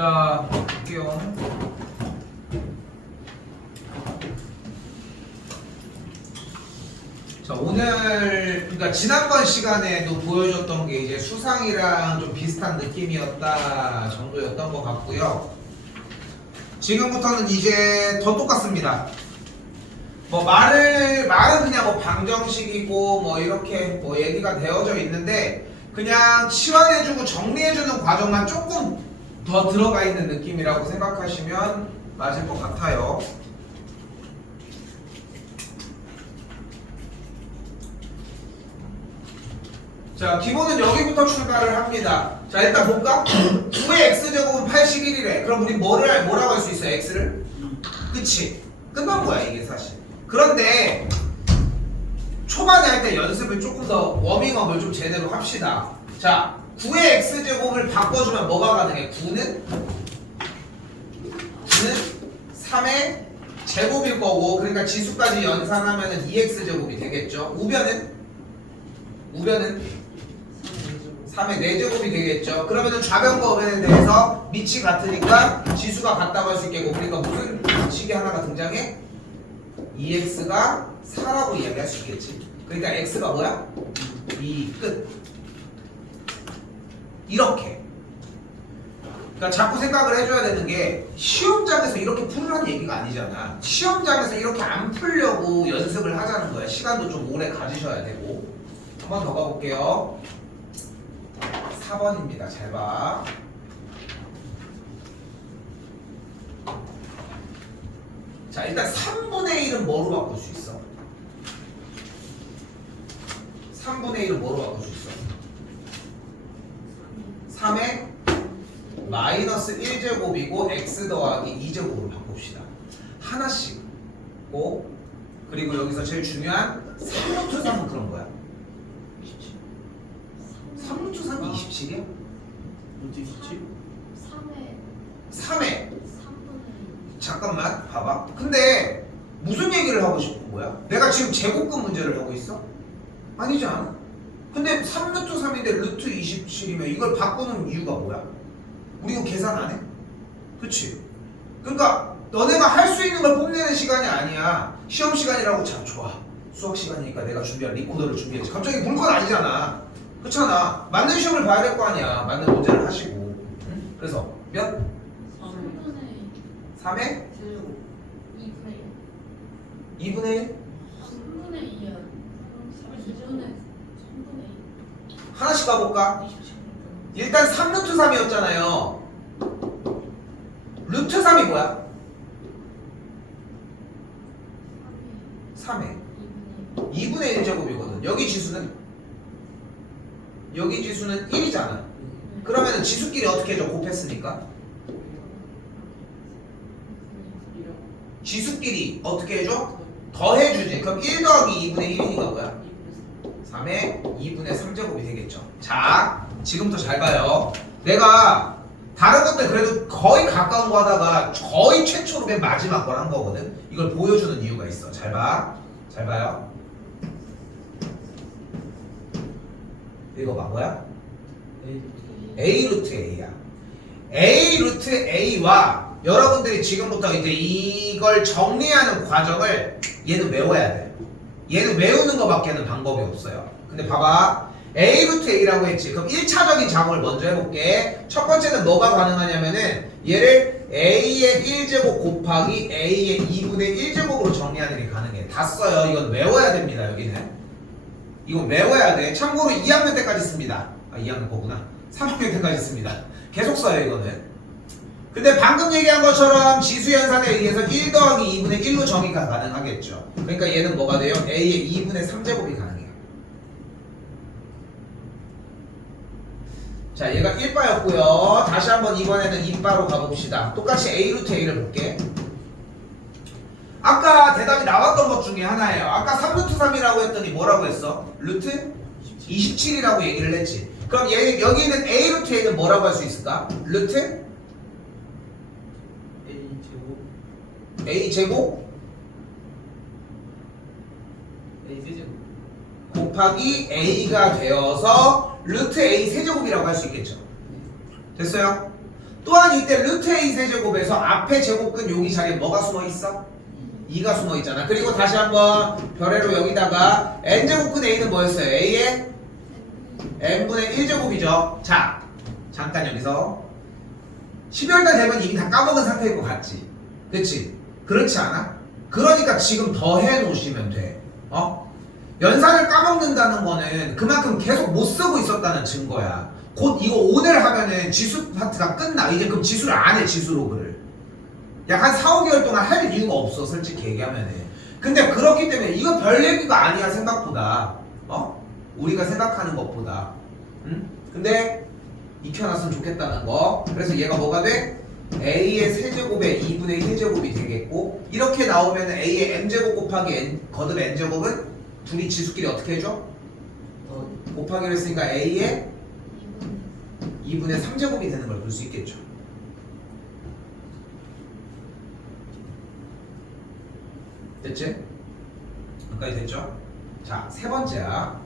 자, 볼게요. 자, 오늘, 그러니까 지난번 시간에도 보여줬던 게 이제 수상이랑 좀 비슷한 느낌이었다 정도였던 것 같고요. 지금부터는 이제 더 똑같습니다. 뭐 말은 그냥 뭐 방정식이고 뭐 이렇게 뭐 얘기가 되어져 있는데 그냥 치환해주고 정리해주는 과정만 조금 더 들어가 있는 느낌이라고 생각하시면 맞을 것 같아요. 자, 기본은 여기부터 출발을 합니다. 자, 일단 볼까? 9의 x제곱은 81이래. 그럼 우리 뭐라고 할 수 있어? x를? 그치? 끝난 거야 이게 사실. 그런데 초반에 할 때 연습을 조금 더 워밍업을 좀 제대로 합시다. 자, 9의 x제곱을 바꿔주면 뭐가 가능해? 9는 3의 제곱일 거고, 그러니까 지수까지 연산하면 2x제곱이 되겠죠. 우변은 3의 4제곱이 되겠죠. 그러면은 좌변과 우변에 대해서 밑이 같으니까 지수가 같다고 할 수 있겠고, 그러니까 무슨 식이 하나가 등장해? 2x가 4라고 이야기할 수 있겠지. 그러니까 x가 뭐야? 2 끝. 이렇게. 그러니까 자꾸 생각을 해줘야 되는 게 시험장에서 이렇게 풀으라는 얘기가 아니잖아. 시험장에서 이렇게 안 풀려고 연습을 하자는 거야. 시간도 좀 오래 가지셔야 되고. 한 번 더 가볼게요. 4번입니다. 잘 봐. 자, 일단 3분의 1은 뭐로 바꿀 수 있어? 3분의 1은 뭐로 바꿀 수 있어? 3의 마이너스 1제곱이고 x 더하기 2제곱으로 바꿉시다. 하나씩 고, 그리고 여기서 제일 중요한 3루트 3은 그런 거야. 3루트 3이 27이야? 어디 있지? 3회 잠깐만 봐봐. 근데 무슨 얘기를 하고 싶은 거야? 내가 지금 제곱근 문제를 하고 있어? 아니지 않아? 근데 3루트 3인데 루트 27이면 이걸 바꾸는 이유가 뭐야? 우리 이거 계산 안 해? 그치? 그러니까 너네가 할 수 있는 걸 뽐내는 시간이 아니야. 시험 시간이라고. 자, 좋아, 수학 시간이니까 내가 준비한 리코더를 준비했지. 갑자기 볼 건 아니잖아. 그렇잖아. 맞는 시험을 봐야 될 거 아니야. 맞는 문제를 하시고. 응? 그래서 몇? 3의 2분의 1? 하나씩 가볼까? 일단 3루트 3이었잖아요. 루트 3이 뭐야? 3의 2분의 1제곱이거든. 여기 지수는 1이잖아. 그러면 지수끼리 어떻게 해줘? 곱했으니까 지수끼리 어떻게 해줘? 더해주지. 그럼 1 더하기 2분의 1이니까 뭐야? 3의 2분의 3제곱이 되겠죠. 자, 지금부터 잘 봐요. 내가 다른 것들 그래도 거의 가까운 거 하다가 거의 최초로 맨 마지막 걸 한 거거든. 이걸 보여주는 이유가 있어. 잘 봐. 잘 봐요. 이거 봐. 뭐야? A 루트 A야. A 루트 A와 여러분들이 지금부터 이제 이걸 정리하는 과정을 얘는 외워야 돼. 얘는 외우는 것밖에는 방법이 없어요. 근데 봐봐. A 루트 A라고 했지. 그럼 1차적인 작업을 먼저 해볼게. 첫 번째는 뭐가 가능하냐면은 얘를 A의 1제곱 곱하기 A의 2분의 1제곱으로 정리하는 게 가능해. 다 써요. 이건 외워야 됩니다. 여기는. 이건 외워야 돼. 참고로 2학년 때까지 씁니다. 아, 2학년 거구나. 3학년 때까지 씁니다. 계속 써요, 이거는. 근데 방금 얘기한 것처럼 지수연산에 의해서 1 더하기 2분의 1로 정의가 가능하겠죠. 그러니까 얘는 뭐가 돼요? A의 2분의 3제곱이 가능해요. 자, 얘가 1바였고요. 다시 한번 이번에는 2바로 가봅시다. 똑같이 A 루트 A를 볼게. 아까 대답이 나왔던 것 중에 하나예요. 아까 3루트 3이라고 했더니 뭐라고 했어? 루트 27이라고 얘기를 했지. 그럼 여기는 A 루트 A는 뭐라고 할 수 있을까? 루트 A 제곱 곱하기 A가 되어서 루트 A 세제곱이라고 할 수 있겠죠. 됐어요? 또한 이때 루트 A 세제곱에서 앞에 제곱근 여기 자리에 뭐가 숨어 있어? 2가 숨어 있잖아. 그리고 다시 한번 별회로 여기다가 n제곱근 A는 뭐였어요? A의 n분의 1제곱이죠. 자, 잠깐 여기서 12월달 되면 이미 다 까먹은 상태일 것 같지? 그치? 그렇지 않아? 그러니까 지금 더해 놓으시면 돼. 연산을 까먹는다는 거는 그만큼 계속 못 쓰고 있었다는 증거야. 곧 이거 오늘 하면은 지수 파트가 끝나. 이제 그럼 지수를 안 해, 지수로그를. 약 한 4, 5개월 동안 할 이유가 없어, 솔직히 얘기하면은. 근데 그렇기 때문에 이거 별 얘기가 아니야, 생각보다. 우리가 생각하는 것보다. 응? 근데 익혀놨으면 좋겠다는 거. 그래서 얘가 뭐가 돼? A의 세제곱에 2분의 1 세제곱이 되겠고, 이렇게 나오면 A의 M제곱 곱하기 N, 거듭 N제곱은 둘이 지수끼리 어떻게 해줘? 곱하기를 했으니까 A의 2분의 3제곱이 되는 걸 볼 수 있겠죠. 됐지? 여기까지 됐죠? 자, 세 번째야.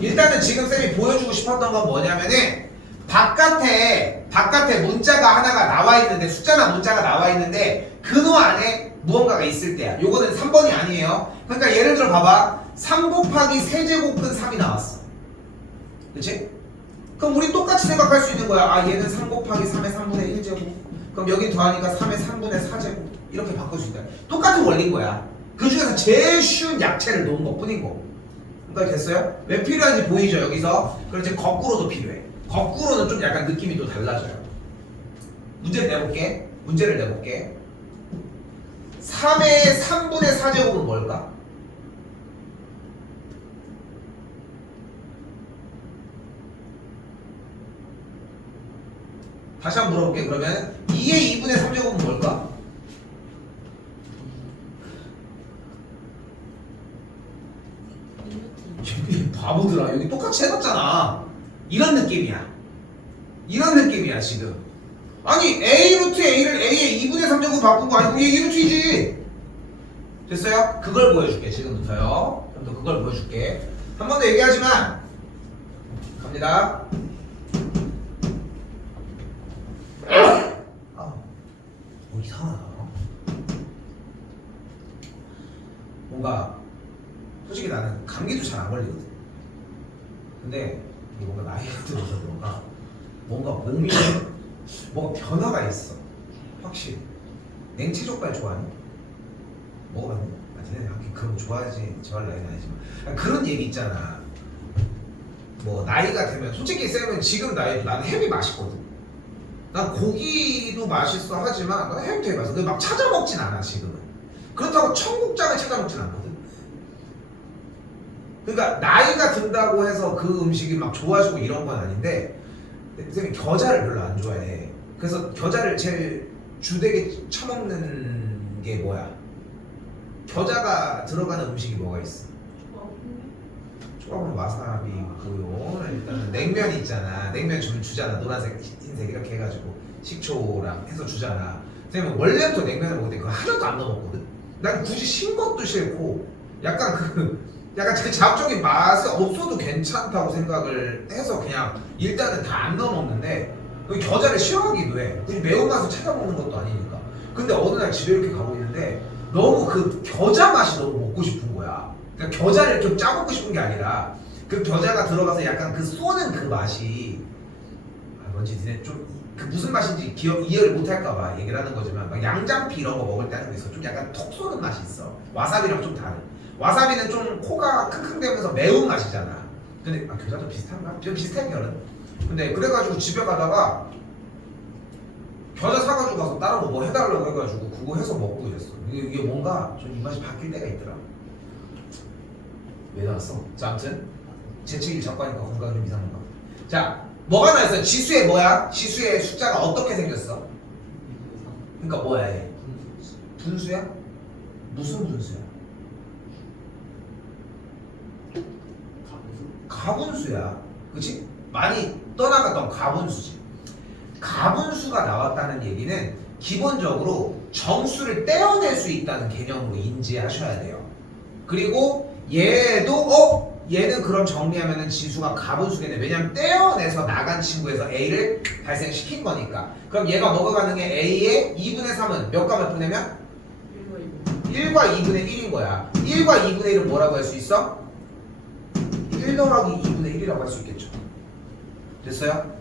일단은 지금 쌤이 보여주고 싶었던 건 뭐냐면은 바깥에 문자가 하나가 나와 있는데, 숫자나 문자가 나와 있는데 근호 안에 무언가가 있을 때야. 요거는 3번이 아니에요. 그러니까 예를 들어 봐봐. 3 곱하기 세제곱근 3이 나왔어. 그치? 그럼 우리 똑같이 생각할 수 있는 거야. 아, 얘는 3 곱하기 3의 3분의 1제곱. 그럼 여기 더하니까 3의 3분의 4제곱. 이렇게 바꿀 수 있다. 똑같은 원리인 거야. 그 중에서 제일 쉬운 약체를 놓은 것 뿐인 거고. 그러니까 됐어요? 왜 필요한지 보이죠, 여기서? 그럼 이제 거꾸로도 필요해. 거꾸로는 좀 약간 느낌이 또 달라져요. 문제를 내볼게. 3의 3분의 4제곱은 뭘까? 다시 한번 물어볼게. 그러면 2의 2분의 3제곱은 뭘까? 바보들아, 여기 똑같이 해놨잖아. 이런 느낌이야 지금. 아니 A 루트 A를 A의 2분의 3제곱 바꾼 거 아니고 얘 2루트이지. 됐어요? 그걸 보여줄게 지금부터요. 좀 더 그걸 보여줄게. 한 번 더 얘기하지만 갑니다. 이상하다. 뭔가 솔직히 나는 감기도 잘 안 걸리거든. 근데 이게 뭔가 나이가 들어서 그런가 뭔가 몸이 뭔가 변화가 있어. 확실히. 냉채족발 좋아하니? 먹어봤니? 쟤네 그런 거 좋아하지, 좋아할 나이는 아니지만 그런 얘기 있잖아. 뭐 나이가 되면 솔직히 쌤은 지금 나이도 나는 햄이 맛있거든. 난 고기도 맛있어 하지만 난 햄 되게 맛있어. 근데 막 찾아 먹진 않아 지금은. 그렇다고 청국장을 찾아 먹진 않거든. 그러니까 나이가 든다고 해서 그 음식이 막 좋아지고 이런 건 아닌데 쌤이 겨자를 별로 안 좋아해. 그래서 겨자를 제일 주되게 처먹는 게 뭐야? 겨자가 들어가는 음식이 뭐가 있어? 초밥은 와사비 고요. 일단은 냉면 있잖아. 냉면 주잖아. 노란색, 흰색 이렇게 해가지고 식초랑 해서 주잖아. 쌤은 원래부터 냉면을 먹을 때 그거 하나도 안 넣어먹거든. 난 굳이 신 것도 싫고 약간 그 자극적인 맛이 없어도 괜찮다고 생각을 해서 그냥 일단은 다 안 넣어 먹는데 겨자를 싫어하기도 해. 굳이 매운맛을 찾아 먹는 것도 아니니까. 근데 어느 날 집에 이렇게 가고 있는데 너무 그 겨자 맛이 너무 먹고 싶은 거야. 그러니까 겨자를 이렇게 짜먹고 싶은 게 아니라 그 겨자가 들어가서 약간 그 쏘는 그 맛이 뭔지 니네 좀 그 무슨 맛인지 이해를 못할까봐 얘기를 하는 거지만 막 양장피 이런 거 먹을 때 하는 거 있어. 좀 약간 톡 쏘는 맛이 있어. 와사비랑 좀 다른. 와사비는 좀 코가 킁킁대면서 매운 맛이잖아. 근데 겨자도 비슷한가? 좀 비슷한 결은. 근데 그래가지고 집에 가다가 겨자 사가지고 가서 다른 거 뭐 해달라고 해가지고 그거 해서 먹고 이랬어. 이게 뭔가 좀 이 맛이 바뀔 때가 있더라. 왜 나왔어? 자, 아무튼 재채기를 자꾸 하니까 건강이 좀 이상한 거. 자, 뭐가 나왔어? 지수의 뭐야? 지수의 숫자가 어떻게 생겼어? 그러니까 뭐야 얘? 분수야? 무슨 분수야? 가분수야. 그치? 많이 떠나갔던 가분수지. 가분수가 나왔다는 얘기는 기본적으로 정수를 떼어낼 수 있다는 개념으로 인지하셔야 돼요. 그리고 얘도 얘는 그럼 정리하면은 지수가 가분수겠네. 왜냐면 떼어내서 나간 친구에서 A를 발생시킨 거니까. 그럼 얘가 뭐가 가능해? A의 2분의 3은 몇 값을 보내면? 1과 2분의 1인 거야. 1과 2분의 1은 뭐라고 할 수 있어? 1 더하기 2분의 1이라고 할 수 있겠죠. 됐어요?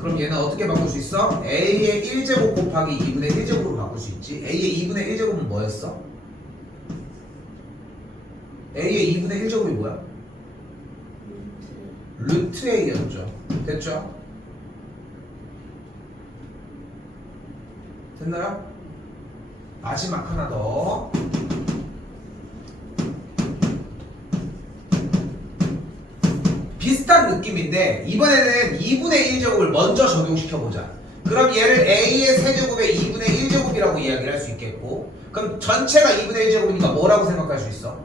그럼 얘는 어떻게 바꿀 수 있어? A의 1제곱 곱하기 2분의 1제곱으로 바꿀 수 있지. A의 2분의 1제곱은 뭐였어? A의 2분의 1제곱이 뭐야? 루트 A였죠. 됐죠? 됐나요? 마지막 하나 더. 비슷한 느낌인데 이번에는 2분의 1제곱을 먼저 적용시켜보자. 그럼 얘를 A의 세제곱의 2분의 1제곱이라고 이야기를 할 수 있겠고, 그럼 전체가 2분의 1제곱이니까 뭐라고 생각할 수 있어?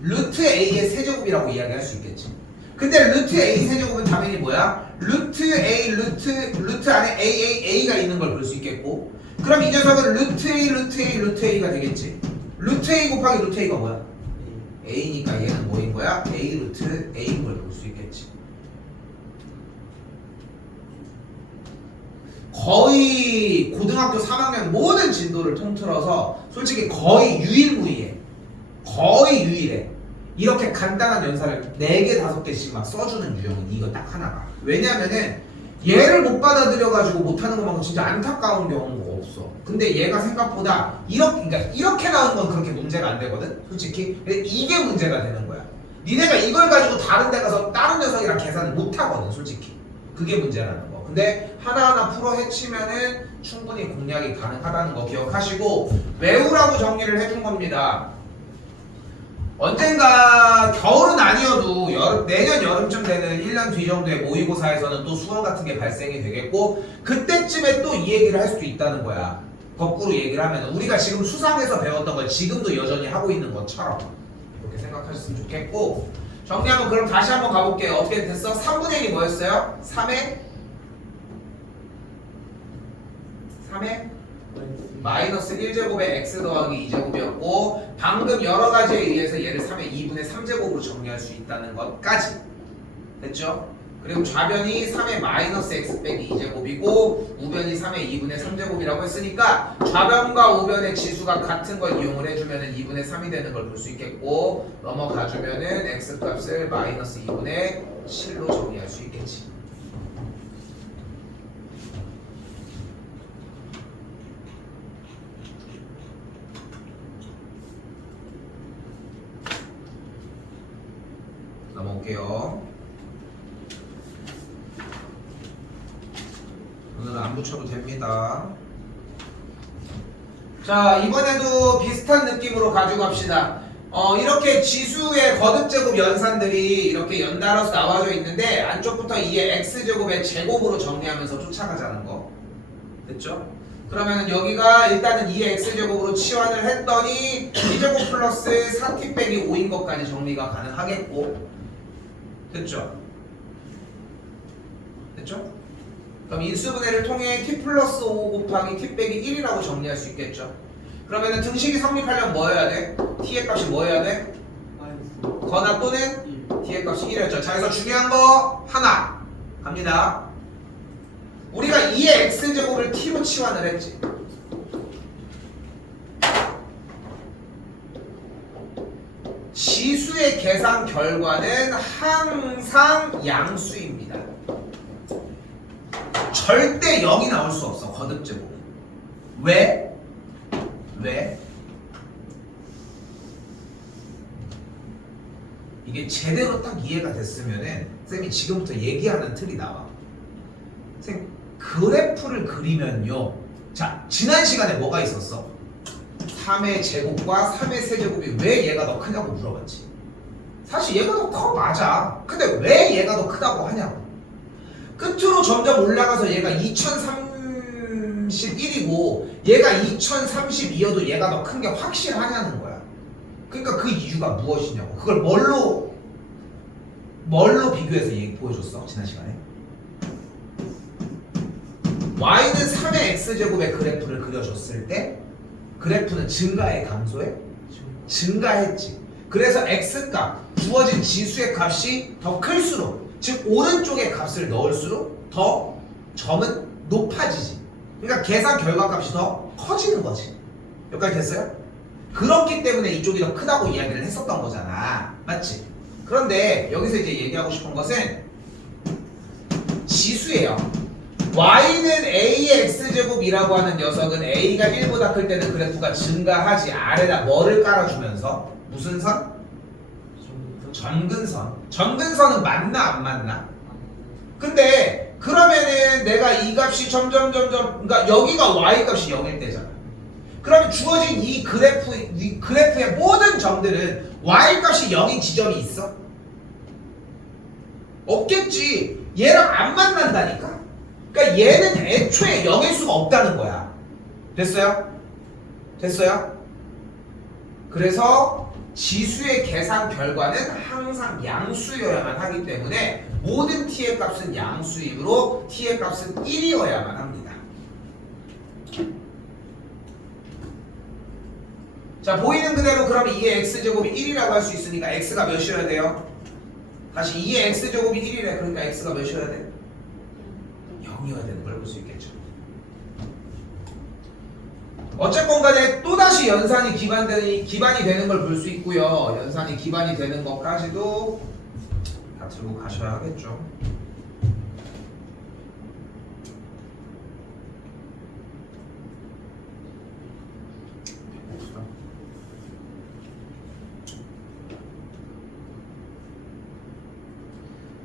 루트 A의 세제곱이라고 이야기할 수 있겠지. 근데 루트 A 세제곱은 당연히 뭐야? 루트 A 루트 안에 A가 있는 걸 볼 수 있겠고, 그럼 이 녀석은 루트 A가 되겠지. 루트 A 곱하기 루트 A가 뭐야? A니까 얘는 뭐인 거야? A 루트 A인 걸 볼 수 있겠지. 거의 고등학교 3학년 모든 진도를 통틀어서 솔직히 거의 유일무이해. 거의 유일해. 이렇게 간단한 연산을 4개, 5개씩 막 써주는 유형은 이거 딱 하나가. 왜냐면은 얘를 못 받아들여가지고 못하는 것만큼 진짜 안타까운 경우가 없어. 근데 얘가 생각보다 이렇게 나오는 건 그렇게 문제가 안 되거든, 솔직히. 근데 이게 문제가 되는 거야. 니네가 이걸 가지고 다른 데 가서 다른 녀석이랑 계산을 못 하거든, 솔직히. 그게 문제라는 거. 근데 하나하나 풀어 헤치면은 충분히 공략이 가능하다는 거 기억하시고, 외우라고 정리를 해준 겁니다. 언젠가 겨울은 아니어도 내년 여름쯤 되는 1년 뒤 정도의 모의고사에서는 또 수험 같은 게 발생이 되겠고, 그때쯤에 또 이 얘기를 할 수도 있다는 거야. 거꾸로 얘기를 하면 우리가 지금 수상에서 배웠던 걸 지금도 여전히 하고 있는 것처럼 이렇게 생각하셨으면 좋겠고, 정리하면 그럼 다시 한번 가볼게요. 어떻게 됐어? 3분의 1이 뭐였어요? 3의 마이너스 1제곱에 x 더하기 2제곱이었고, 방금 여러 가지에 의해서 얘를 3의 2분의 3제곱으로 정리할 수 있다는 것까지 됐죠? 그리고 좌변이 3의 마이너스 x 빼기 2제곱이고 우변이 3의 2분의 3제곱이라고 했으니까 좌변과 우변의 지수가 같은 걸 이용을 해주면 2분의 3이 되는 걸 볼 수 있겠고, 넘어가주면 x 값을 마이너스 2분의 7로 정리할 수 있겠지. 넘어올게요. 오늘은 안 붙여도 됩니다. 자, 이번에도 비슷한 느낌으로 가지고 갑시다. 이렇게 지수의 거듭제곱 연산들이 이렇게 연달아서 나와져 있는데 안쪽부터 2의 x제곱의 제곱으로 정리하면서 쫓아가자는 거. 됐죠? 그러면 여기가 일단은 2의 x제곱으로 치환을 했더니 2제곱 플러스 4t 빼기 5인 것까지 정리가 가능하겠고, 됐죠? 됐죠? 그럼 인수분해를 통해 t 플러스 5 곱하기 t 빼기 1이라고 정리할 수 있겠죠? 그러면은 등식이 성립하려면 뭐 해야 돼? t의 값이 뭐 해야 돼? 거나 또는 t의 값이 1이었죠. 자, 그래서 중요한 거 하나 갑니다. 우리가 2의 x제곱을 t로 치환을 했지. 지수의 계산 결과는 항상 양수입니다. 절대 0이 나올 수 없어, 거듭제곱은. 왜? 이게 제대로 딱 이해가 됐으면은 쌤이 지금부터 얘기하는 틀이 나와. 쌤, 그래프를 그리면요. 자, 지난 시간에 뭐가 있었어? 3의 제곱과 3의 세제곱이 왜 얘가 더 크냐고 물어봤지. 사실 얘가 더 커, 맞아. 근데 왜 얘가 더 크다고 하냐고. 끝으로 점점 올라가서 얘가 2031이고 얘가 2032여도 얘가 더 큰 게 확실하냐는 거야. 그러니까 그 이유가 무엇이냐고. 그걸 뭘로 비교해서 보여줬어, 지난 시간에? y는 3의 x제곱의 그래프를 그려줬을 때 그래프는 증가해, 감소해? 증가했지. 그래서 x값, 주어진 지수의 값이 더 클수록, 즉 오른쪽에 값을 넣을수록 더 점은 높아지지. 그러니까 계산 결과값이 더 커지는 거지. 여기까지 됐어요? 그렇기 때문에 이쪽이 더 크다고 이야기를 했었던 거잖아. 맞지? 그런데 여기서 이제 얘기하고 싶은 것은 지수예요. y는 a의 x제곱이라고 하는 녀석은 a가 1보다 클 때는 그래프가 증가하지. 아래다 뭐를 깔아주면서? 무슨 선? 점근선. 점근선은 맞나 안 맞나? 근데 그러면은 내가 이 값이 점점 그러니까 여기가 y 값이 0일 때잖아. 그러면 주어진 이 그래프의 모든 점들은 y 값이 0인 지점이 있어? 없겠지. 얘랑 안 만난다니까. 그러니까 얘는 애초에 0일 수가 없다는 거야. 됐어요? 됐어요? 그래서 지수의 계산 결과는 항상 양수여야만 하기 때문에 모든 t의 값은 양수이므로 t의 값은 1이어야만 합니다. 자, 보이는 그대로 그러면 2의 x제곱이 1이라고 할 수 있으니까 x가 몇이어야 돼요? 다시 2의 x제곱이 1이래. 그러니까 x가 몇이어야 돼? 0이어야 되는 걸 볼 수 있겠죠. 어쨌건 간에 또다시 연산이 기반이 되는 걸 볼 수 있고요. 연산이 기반이 되는 것까지도 다 들고 가셔야 하겠죠.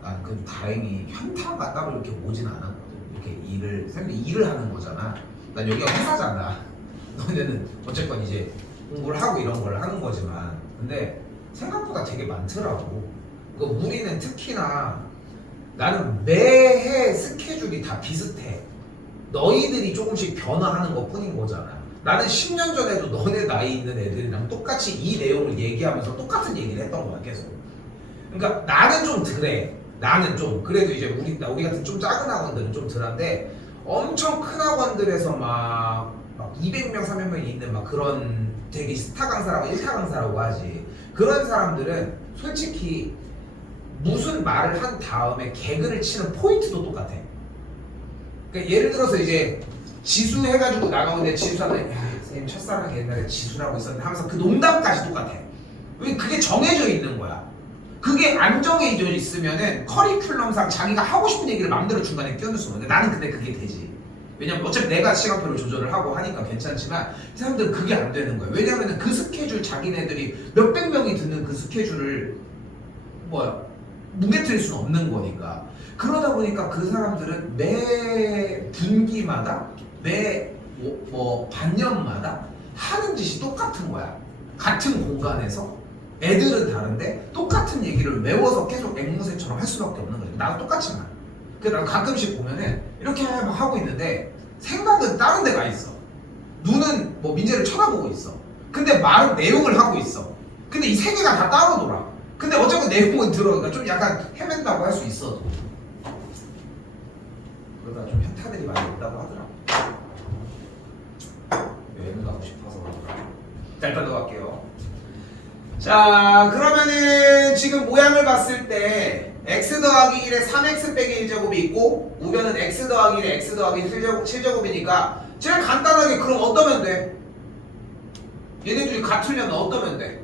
난 그 다행히 현타가 따로 이렇게 오진 않았거든. 이렇게 일을 하는 거잖아. 난 여기가 회사잖아. 너네는 어쨌건 이제 공부를 하고 이런 걸 하는 거지만, 근데 생각보다 되게 많더라고. 그 우리는 특히나 나는 매해 스케줄이 다 비슷해. 너희들이 조금씩 변화하는 것 뿐인 거잖아. 나는 10년 전에도 너네 나이 있는 애들이랑 똑같이 이 내용을 얘기하면서 똑같은 얘기를 했던 거야, 계속. 그러니까 나는 좀 덜해. 나는 좀 그래도 이제 우리 같은 좀 작은 학원들은 좀 덜한데, 엄청 큰 학원들에서 막 200명, 300명이 있는 막 그런 되게 스타 강사라고 1타 강사라고 하지. 그런 사람들은 솔직히 무슨 말을 한 다음에 개그를 치는 포인트도 똑같아. 그러니까 예를 들어서 이제 지수 해가지고 나가는데 지수사는 야 선생님 첫사랑이 옛날에 지수라고 있었는데 하면서 그 농담까지 똑같아. 왜 그게 정해져 있는 거야. 그게 안 정해져 있으면은 커리큘럼상 자기가 하고 싶은 얘기를 마음대로 중간에 끼워넣을 수 없는데, 나는 근데 그게 되지. 왜냐면 어차피 내가 시간표를 조절을 하고 하니까 괜찮지만 이 사람들은 그게 안 되는 거야. 왜냐면은 그 스케줄 자기네들이 몇백 명이 듣는 그 스케줄을 뭉개뜨릴 수는 없는 거니까. 그러다 보니까 그 사람들은 매 분기마다 매 반년마다 하는 짓이 똑같은 거야. 같은 공간에서 애들은 다른데 똑같은 얘기를 외워서 계속 앵무새처럼 할 수밖에 없는 거지. 나도 똑같지만. 그래서 난 가끔씩 보면은 이렇게 막 하고 있는데 생각은 다른 데가 있어. 눈은 민재를 쳐다보고 있어. 근데 말은 내용을 하고 있어. 근데 이 세 개가 다 따로 놀아. 근데 어쨌든 내용은 들어오니까 좀 약간 헤맨다고 할 수 있어도. 그러다 좀 현타들이 많이 있다고 하더라고. 여행 가고 싶어서 그러더라고. 자, 일단 넘어갈게요. 자, 그러면은 지금 모양을 봤을 때 x 더하기 1에 3x 빼기 1제곱이 있고, 우변은 x 더하기 1에 x 더하기 7제곱이니까 제일 간단하게 그럼 어떠면 돼? 얘네들이 같으려면 어떠면 돼?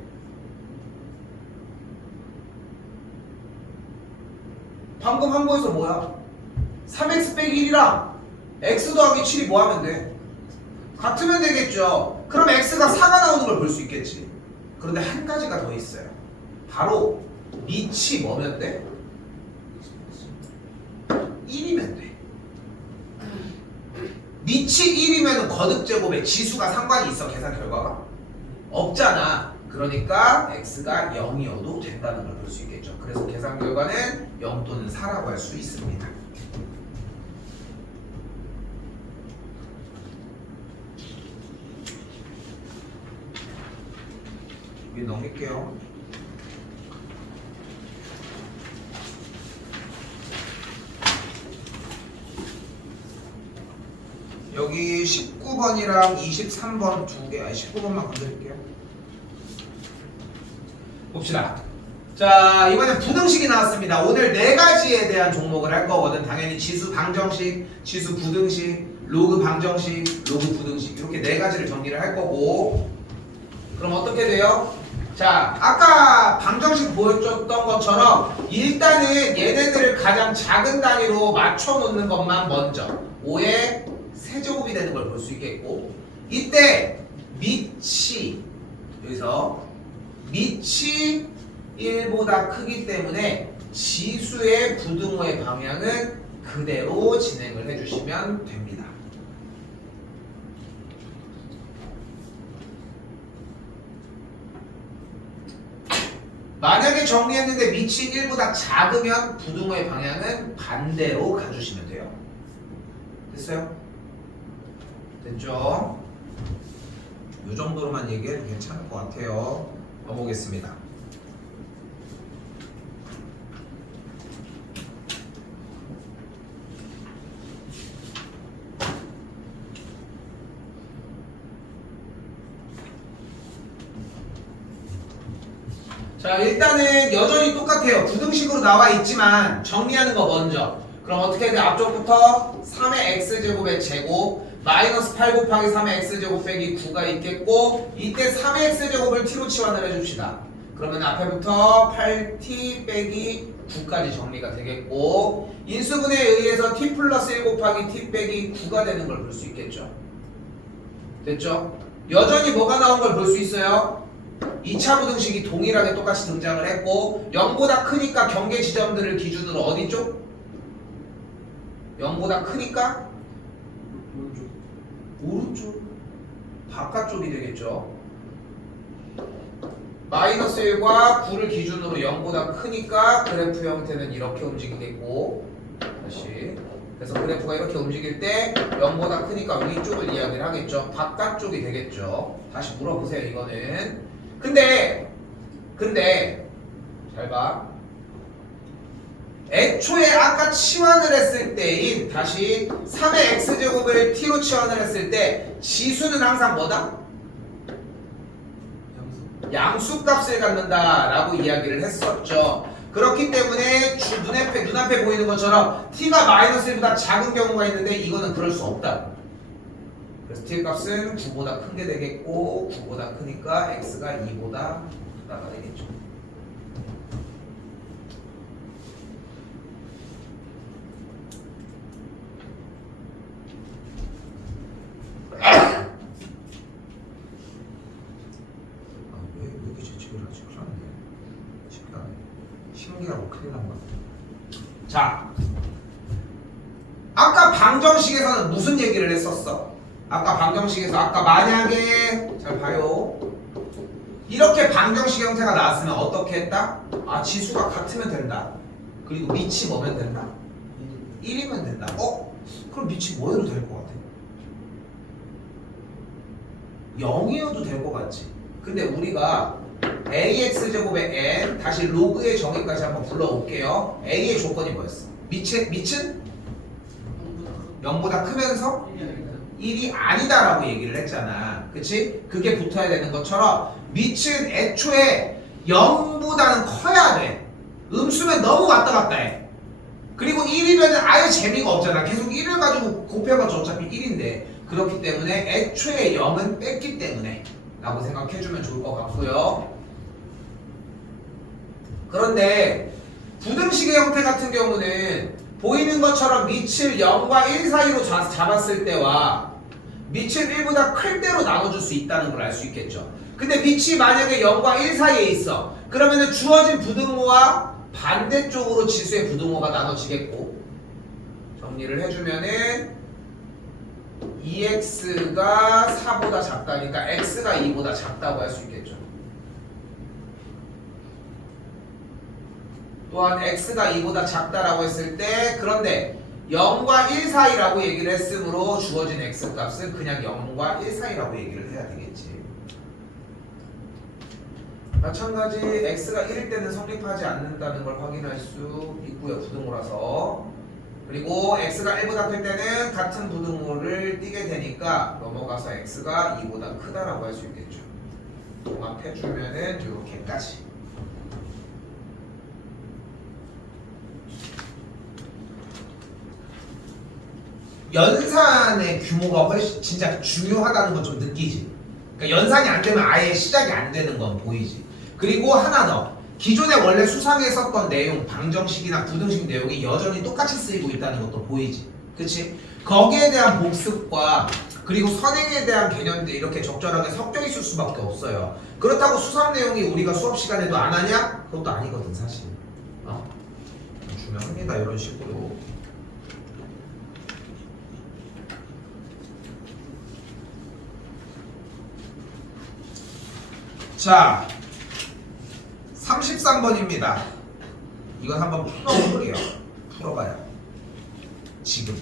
방금 한 거에서 뭐야? 3x 빼기 1이랑 x 더하기 7이 뭐 하면 돼? 같으면 되겠죠. 그럼 x가 4가 나오는 걸 볼 수 있겠지. 그런데 한 가지가 더 있어요. 바로 밑이 뭐면 돼? 1이면 돼. 밑이 1이면 거듭제곱에 지수가 상관이 있어, 계산 결과가? 없잖아. 그러니까 x가 0이어도 된다는 걸 볼 수 있겠죠. 그래서 계산 결과는 0 또는 4라고 할 수 있습니다. 위에 넘길게요. 여기 19번이랑 23번 두 개, 19번만 건드릴게요. 봅시다. 자, 이번엔 부등식이 나왔습니다. 오늘 네 가지에 대한 종목을 할 거거든. 당연히 지수 방정식, 지수 부등식, 로그 방정식, 로그 부등식 이렇게 네 가지를 정리를 할 거고, 그럼 어떻게 돼요? 자, 아까 방정식 보여줬던 것처럼 일단은 얘네들을 가장 작은 단위로 맞춰놓는 것만 먼저 5의 세제곱이 되는 걸 볼 수 있겠고, 이때 밑이 여기서 밑이 1보다 크기 때문에 지수의 부등호의 방향은 그대로 진행을 해주시면 됩니다. 만약에 정리했는데 밑이 1보다 작으면 부등호의 방향은 반대로 가주시면 돼요. 됐어요? 됐죠? 이 정도로만 얘기해도 괜찮을 것 같아요. 넘어오겠습니다. 자, 일단은 여전히 똑같아요. 부등식으로 나와 있지만 정리하는 거 먼저. 그럼 어떻게 돼? 앞쪽부터 3의 x제곱의 제곱 마이너스 8 곱하기 3의 x제곱 빼기 9가 있겠고, 이때 3의 x제곱을 t로 치환을 해줍시다. 그러면 앞에부터 8t 빼기 9까지 정리가 되겠고, 인수분해에 의해서 t 플러스 1 곱하기 t 빼기 9가 되는 걸 볼 수 있겠죠. 됐죠? 여전히 뭐가 나온 걸 볼 수 있어요? 2차 부등식이 동일하게 똑같이 등장을 했고, 0보다 크니까 경계 지점들을 기준으로 어디 쪽? 0보다 크니까 오른쪽 바깥쪽이 되겠죠. 마이너스 1과 9를 기준으로 0보다 크니까 그래프 형태는 이렇게 움직이겠고, 다시 그래서 그래프가 이렇게 움직일 때 0보다 크니까 위쪽을 이야기를 하겠죠. 바깥쪽이 되겠죠. 다시 물어보세요. 이거는 근데 잘 봐. 애초에 아까 치환을 했을 때인 다시 3의 x제곱을 t로 치환을 했을 때 지수는 항상 뭐다? 양수값을 갖는다 라고 이야기를 했었죠. 그렇기 때문에 눈앞에 보이는 것처럼 t가 마이너스 1보다 작은 경우가 있는데 이거는 그럴 수 없다. 그래서 t 값은 9보다 큰 게 되겠고, 9보다 크니까 x가 2보다 크다가 되겠죠. 왜 이렇게 재치기를 하지? 그러네. 신기하고 큰일 난 것 같아. 자, 아까 방정식에서는 무슨 얘기를 했었어? 아까 방정식에서 만약에 잘 봐요. 이렇게 방정식 형태가 나왔으면 어떻게 했다? 아, 지수가 같으면 된다. 그리고 밑이 뭐면 된다? 1이면 된다. 그럼 밑이 뭐여도 될 것 같아? 0이어도 될 것 같지? 근데 우리가 ax제곱의 n 다시 로그의 정의까지 한번 불러올게요. a의 조건이 뭐였어? 밑은 0보다 크면서 1이 아니다라고 얘기를 했잖아. 그치? 그게 붙어야 되는 것처럼 밑은 애초에 0보다는 커야 돼. 음수면 너무 왔다 갔다 해. 그리고 1이면 아예 재미가 없잖아. 계속 1을 가지고 곱해봤자 어차피 1인데, 그렇기 때문에 애초에 0은 뺐기 때문에 라고 생각해주면 좋을 것 같고요. 그런데 부등식의 형태 같은 경우는 보이는 것처럼 밑을 0과 1 사이로 잡았을 때와 밑을 1보다 클 때로 나눠줄 수 있다는 걸 알 수 있겠죠. 근데 밑이 만약에 0과 1 사이에 있어. 그러면은 주어진 부등호와 반대쪽으로 지수의 부등호가 나눠지겠고, 정리를 해주면은 2x가 4보다 작다니까 x가 2보다 작다고 할 수 있겠죠. 또한 x가 2보다 작다라고 했을 때, 그런데 0과 1 사이라고 얘기를 했으므로 주어진 x값은 그냥 0과 1 사이라고 얘기를 해야 되겠지. 마찬가지 x가 1일 때는 성립하지 않는다는 걸 확인할 수 있고요. 부등호라서. 그리고 x가 1보다 클 때는 같은 부등호를 띄게 되니까 넘어가서 x가 2보다 크다라고 할 수 있겠죠. 종합해주면은 이렇게까지. 연산의 규모가 훨씬 진짜 중요하다는 건 좀 느끼지. 그러니까 연산이 안 되면 아예 시작이 안 되는 건 보이지. 그리고 하나 더. 기존에 원래 수상에 썼던 내용, 방정식이나 부등식 내용이 여전히 똑같이 쓰이고 있다는 것도 보이지. 그치? 거기에 대한 복습과 그리고 선행에 대한 개념들이 이렇게 적절하게 섞여 있을 수밖에 없어요. 그렇다고 수상 내용이 우리가 수업 시간에도 안 하냐? 그것도 아니거든 사실. 중요합니다. 이런 식으로. 자, 33번입니다. 이건 한번 풀어볼게요. 풀어봐요. 지금.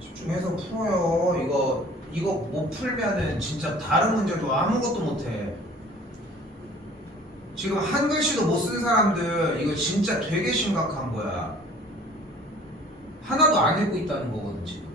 집중해서 풀어요. 이거 못 풀면은 진짜 다른 문제도 아무것도 못해. 지금 한 글씨도 못 쓴 사람들 이거 진짜 되게 심각한 거야. 하나도 안 읽고 있다는 거거든 지금.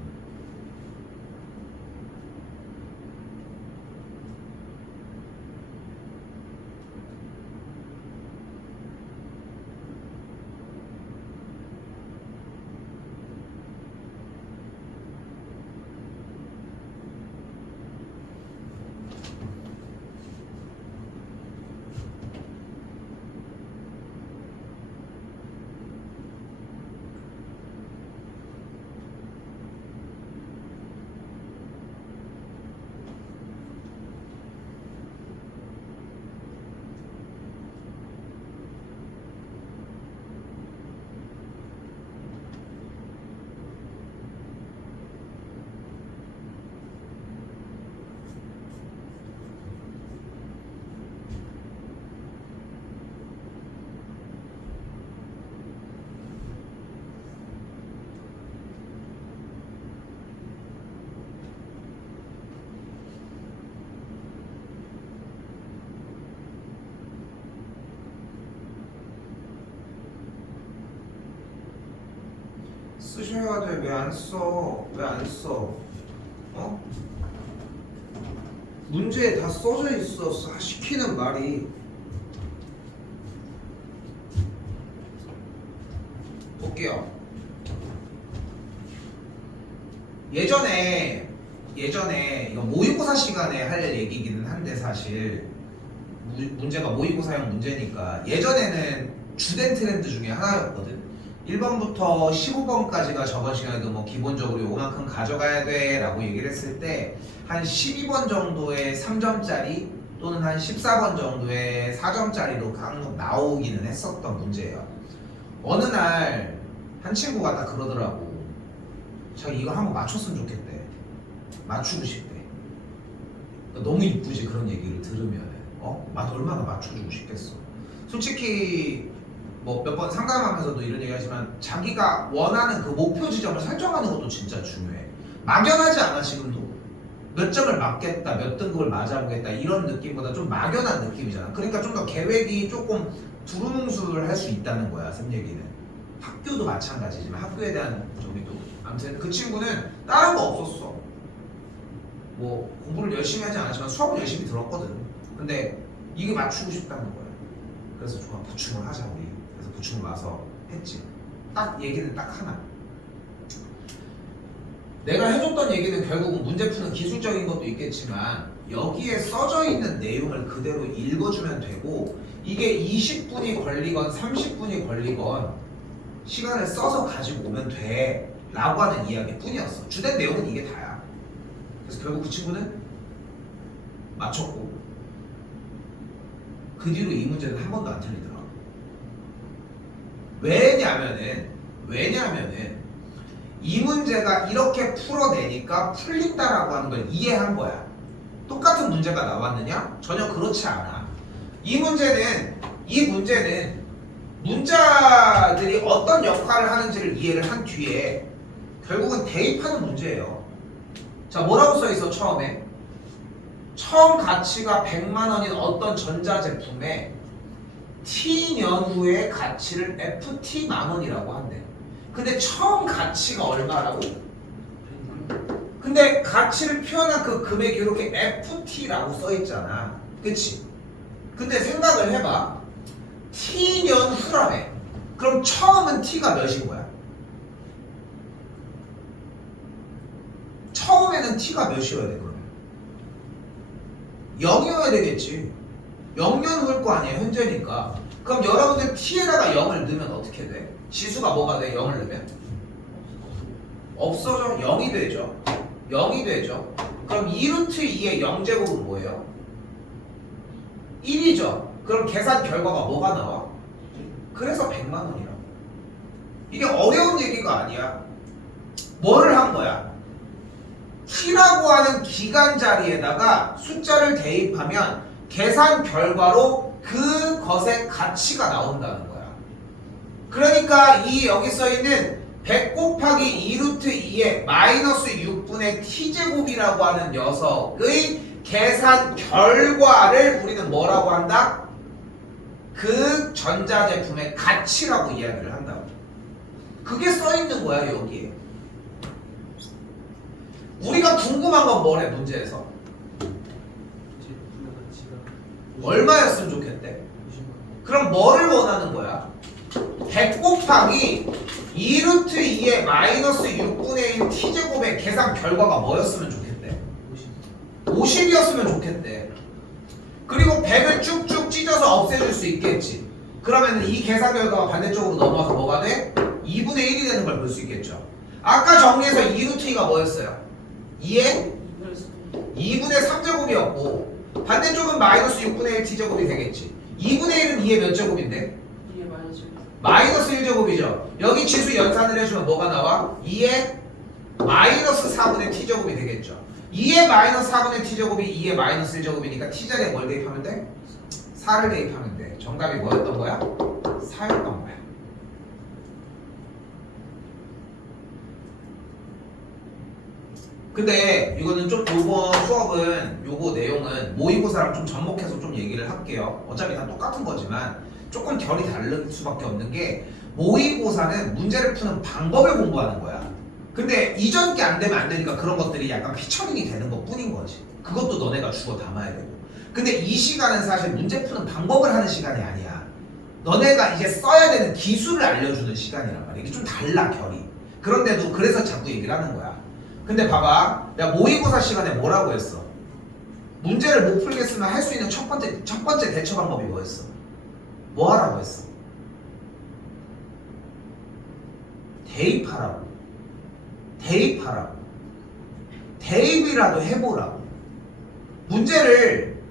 쓰셔야 돼. 왜 안 써? 왜 안 써? 어? 문제에 다 써져 있어. 시키는 말이. 볼게요. 예전에 이거 모의고사 시간에 할 얘기기는 한데 사실 문제가 모의고사형 문제니까 예전에는 주된 트렌드 중에 하나였거든. 1번부터 15번까지가 저번 시간에도 뭐 기본적으로 요만큼 가져가야 돼 라고 얘기를 했을 때 한 12번 정도의 3점짜리 또는 한 14번 정도의 4점짜리로 간혹 나오기는 했었던 문제예요. 어느 날 한 친구가 딱 그러더라고. 자기 이거 한번 맞췄으면 좋겠대. 맞추고 싶대. 너무 이쁘지 그런 얘기를 들으면. 얼마나 맞춰주고 싶겠어. 솔직히 뭐 몇 번 상담하면서도 이런 얘기 하지만 자기가 원하는 그 목표 지점을 설정하는 것도 진짜 중요해. 막연하지 않아. 지금도 몇 점을 맞겠다, 몇 등급을 맞아보겠다 이런 느낌보다 좀 막연한 느낌이잖아. 그러니까 좀 더 계획이 조금 두루뭉술을 할 수 있다는 거야. 쌤 얘기는. 학교도 마찬가지지만 학교에 대한 점이 또 아무튼 그 친구는 다른 거 없었어. 뭐 공부를 열심히 하지 않았지만 수업을 열심히 들었거든. 근데 이게 맞추고 싶다는 거야. 그래서 좋아, 부충을 하자 우리. 그래서 부충을 와서 했지. 딱 얘기는 딱 하나. 내가 해줬던 얘기는 결국은 문제 푸는 기술적인 것도 있겠지만 여기에 써져 있는 내용을 그대로 읽어주면 되고 이게 20분이 걸리건 30분이 걸리건 시간을 써서 가지고 오면 돼 라고 하는 이야기뿐이었어. 주된 내용은 이게 다야. 그래서 결국 그 친구는 맞췄고 그 뒤로 이 문제는 한 번도 안 틀리더라고. 왜냐면은 이 문제가 이렇게 풀어내니까 풀린다라고 하는 걸 이해한 거야. 똑같은 문제가 나왔느냐? 전혀 그렇지 않아. 이 문제는 문자들이 어떤 역할을 하는지를 이해를 한 뒤에 결국은 대입하는 문제예요. 자, 뭐라고 써있어 처음에? 처음 가치가 100만 원인 어떤 전자제품에 T년 후의 가치를 FT만 원이라고 한대. 근데 처음 가치가 얼마라고? 근데 가치를 표현한 그 금액이 이렇게 FT라고 써있잖아. 그치? 근데 생각을 해봐. T년 후라며. 그럼 처음은 T가 몇인 거야? 처음에는 T가 몇이어야 돼 그러면? 0이어야 되겠지. 0년 후일 거 아니야 현재니까. 그럼 여러분들 T에다가 0을 넣으면 어떻게 돼? 지수가 뭐가 돼? 0을 넣으면? 없어져. 0이 되죠. 0이 되죠. 그럼 2루트 2의 0제곱은 뭐예요? 1이죠. 그럼 계산 결과가 뭐가 나와? 그래서 100만 원이라고. 이게 어려운 얘기가 아니야. 뭐를 한 거야? T라고 하는 기간 자리에다가 숫자를 대입하면 계산 결과로 그것의 가치가 나온다는 거야. 그러니까 이 여기 써있는 100 곱하기 2루트 2의 마이너스 6분의 t제곱이라고 하는 녀석의 계산 결과를 우리는 뭐라고 한다? 그 전자제품의 가치라고 이야기를 한다고. 그게 써있는 거야 여기에. 우리가 궁금한 건 뭐래 문제에서? 얼마였으면 좋겠대? 그럼 뭐를 원하는 거야? 100 곱하기 2루트 2의 마이너스 6분의 1 t제곱의 계산 결과가 뭐였으면 좋겠대? 50이었으면 좋겠대. 그리고 100을 쭉쭉 찢어서 없애줄 수 있겠지. 그러면 이 계산 결과가 반대쪽으로 넘어와서 뭐가 돼? 2분의 1이 되는 걸 볼 수 있겠죠. 아까 정리해서 2루트 2가 뭐였어요? 2의 2분의 3제곱이었고 반대쪽은 마이너스 6분의 1 t제곱이 되겠지. 2분의 1은 2의 몇 제곱인데? 마이너스 1제곱이죠. 여기 지수 연산을 해주면 뭐가 나와? 2의 마이너스 4분의 t제곱이 되겠죠. 2의 마이너스 4분의 t제곱이 2의 마이너스 1제곱이니까 t자리에 뭘 대입하면 돼? 4를 대입하면 돼. 정답이 뭐였던 거야? 4였던 거야. 근데 이거는 좀 이번 수업은 요거 내용은 모의고사랑 좀 접목해서 좀 얘기를 할게요. 어차피 다 똑같은 거지만 조금 결이 다를 수밖에 없는 게 모의고사는 문제를 푸는 방법을 공부하는 거야. 근데 이전 게 안 되면 안 되니까 그런 것들이 약간 피처링이 되는 것 뿐인 거지. 그것도 너네가 주워 담아야 되고. 근데 이 시간은 사실 문제 푸는 방법을 하는 시간이 아니야. 너네가 이제 써야 되는 기술을 알려주는 시간이란 말이야. 이게 좀 달라 결이. 그런데도 그래서 자꾸 얘기를 하는 거야. 근데 봐봐, 내가 모의고사 시간에 뭐라고 했어? 문제를 못 풀겠으면 할 수 있는 첫 번째 대처 방법이 뭐였어? 뭐 하라고 했어? 대입하라고. 대입이라도 해보라고. 문제를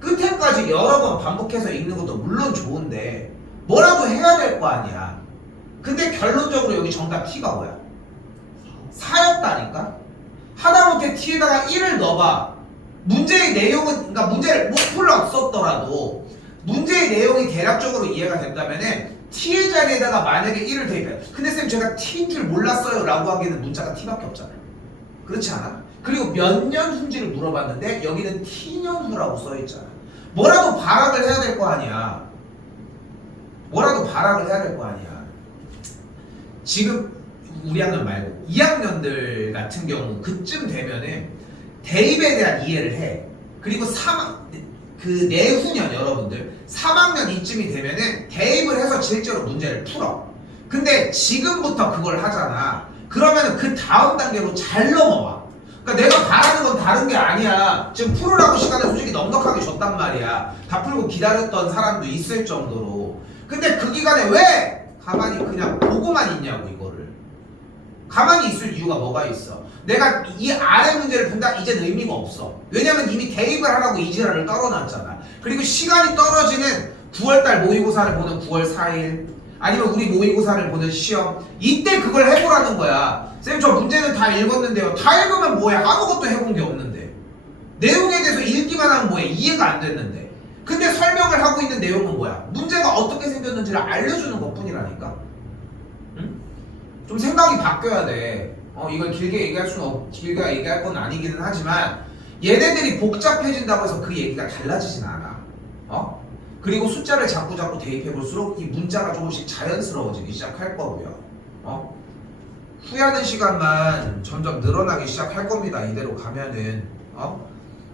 끝에까지 여러 번 반복해서 읽는 것도 물론 좋은데 뭐라도 해야 될 거 아니야. 근데 결론적으로 여기 정답 T가 뭐야? 4였다니까? 하다못해 T에다가 1을 넣어봐. 문제의 내용은, 그러니까 문제를 못 풀었었더라도 문제의 내용이 대략적으로 이해가 된다면은 T의 자리에다가 만약에 1을 대입해. 근데 쌤 제가 T인 줄 몰랐어요 라고 하기에는 문자가 T밖에 없잖아요. 그렇지 않아? 그리고 몇 년 후인지를 물어봤는데 여기는 T년 후라고 써있잖아. 뭐라도 발악을 해야 될 거 아니야. 지금 우리 학년 말고 2학년들 같은 경우 그쯤 되면은 대입에 대한 이해를 해. 그리고 그 내후년 여러분들 3학년 이쯤이 되면은 대입을 해서 실제로 문제를 풀어. 근데 지금부터 그걸 하잖아. 그러면 그 다음 단계로 잘 넘어와. 그러니까 내가 바라는 건 다른 게 아니야. 지금 풀으라고 시간을 솔직히 넉넉하게 줬단 말이야. 다 풀고 기다렸던 사람도 있을 정도로. 근데 그 기간에 왜 가만히 그냥 보고만 있냐고 이거를. 가만히 있을 이유가 뭐가 있어. 내가 이 아래 문제를 푼다? 이젠 의미가 없어. 왜냐면 이미 대입을 하라고 이 지랄을 떨어놨잖아. 그리고 시간이 떨어지는 9월달 모의고사를 보는 9월 4일 아니면 우리 모의고사를 보는 시험 이때 그걸 해보라는 거야. 쌤 저 문제는 다 읽었는데요. 다 읽으면 뭐해? 아무것도 해본 게 없는데. 내용에 대해서 읽기만 하면 뭐해? 이해가 안 됐는데. 근데 설명을 하고 있는 내용은 뭐야? 문제가 어떻게 생겼는지를 알려주는 것 뿐이라니까. 응? 좀 생각이 바뀌어야 돼. 이걸 길게 얘기할 건 아니기는 하지만 얘네들이 복잡해진다고 해서 그 얘기가 달라지진 않아. 그리고 숫자를 자꾸 대입해 볼수록 이 문자가 조금씩 자연스러워지기 시작할 거고요. 후회하는 시간만 점점 늘어나기 시작할 겁니다. 이대로 가면은.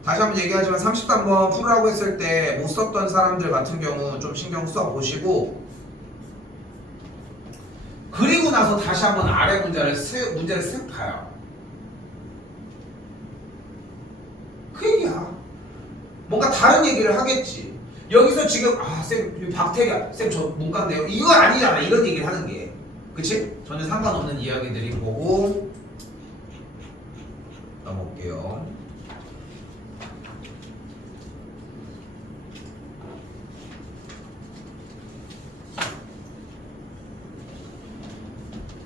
다시 한번 얘기하지만 33번 풀으라고 했을 때 못 썼던 사람들 같은 경우 좀 신경 써 보시고, 그리고 나서 다시 한번 아래 문제를 쓱 봐요. 그 얘기야. 뭔가 다른 얘기를 하겠지. 여기서 지금 쌤 박태리야 쌤 저 문과인데요 이거 아니잖아 이런 얘기를 하는 게. 그치? 전혀 상관없는 이야기들인 거고. 넘어올게요.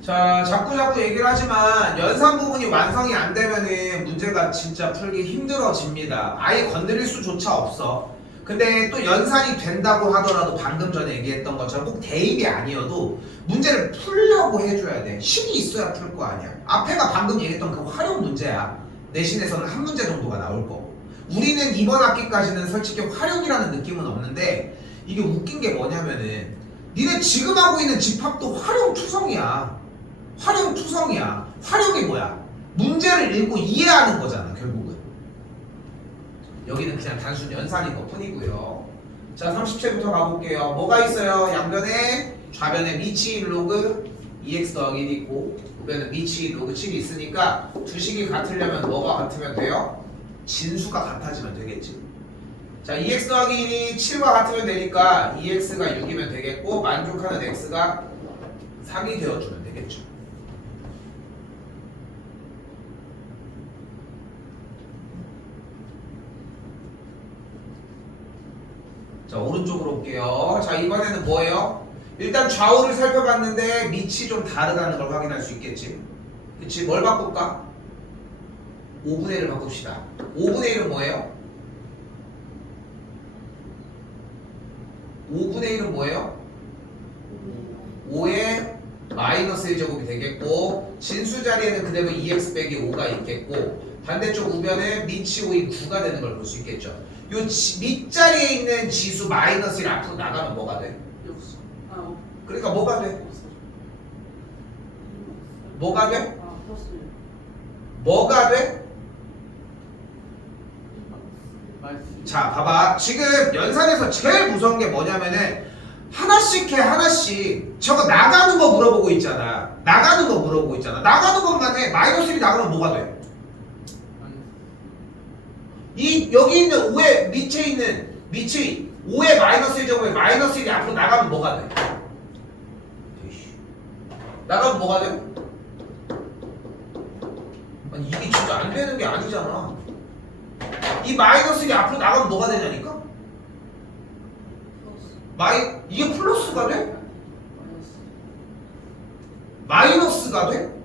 자, 자꾸 얘기를 하지만 연산 부분이 완성이 안 되면은 문제가 진짜 풀기 힘들어집니다. 아예 건드릴 수조차 없어. 근데 또 연산이 된다고 하더라도 방금 전에 얘기했던 것처럼 꼭 대입이 아니어도 문제를 풀려고 해줘야 돼. 식이 있어야 풀 거 아니야. 앞에가 방금 얘기했던 그 활용 문제야. 내신에서는 한 문제 정도가 나올 거고. 우리는 이번 학기까지는 솔직히 활용이라는 느낌은 없는데 이게 웃긴 게 뭐냐면은 니네 지금 하고 있는 집합도 활용투성이야. 활용투성이야. 활용이 뭐야? 문제를 읽고 이해하는 거잖아 결국은. 여기는 그냥 단순 연산인 것 뿐이고요. 자 30채부터 가볼게요. 뭐가 있어요? 양변에 좌변에 미치인 로그 2x 더하기 1이 있고 우변에 미치인 로그 7이 있으니까 두 식이 같으려면 뭐가 같으면 돼요? 진수가 같아지면 되겠지. 자 2x 더하기 1이 7과 같으면 되니까 2x가 6이면 되겠고 만족하는 x가 3이 되어주면 되겠죠. 자 오른쪽으로 올게요. 자 이번에는 뭐예요? 일단 좌우를 살펴봤는데 밑이 좀 다르다는 걸 확인할 수 있겠지. 그치? 뭘 바꿀까? 5분의 1을 바꿉시다. 5분의 1은 뭐예요? 5분의 1은 뭐예요? 5의 마이너스 1제곱이 되겠고 진수 자리에는 그대로 2x 빼기 5가 있겠고 반대쪽 우변에 밑이 5인 9가 되는 걸 볼 수 있겠죠. 요 밑자리에 있는 지수 마이너스 1 앞으로 나가면 뭐가 돼? 그러니까 뭐가 돼? 뭐가 돼? 뭐가 돼? 자 봐봐. 지금 연산에서 제일 무서운 게 뭐냐면은 하나씩 해 하나씩. 저거 나가는 거 물어보고 있잖아. 나가는 것만 해. 마이너스 1이 나가면 뭐가 돼? 여기 있는 5의 밑에 있는 밑이 5의 마이너스 1제곱에 마이너스 1이 앞으로 나가면 뭐가 돼? 나가면 뭐가 돼? 아니 이게 진짜 안 되는 게 아니잖아. 이 마이너스 1이 앞으로 나가면 뭐가 되냐니까? 이게 플러스가 돼? 마이너스가 돼?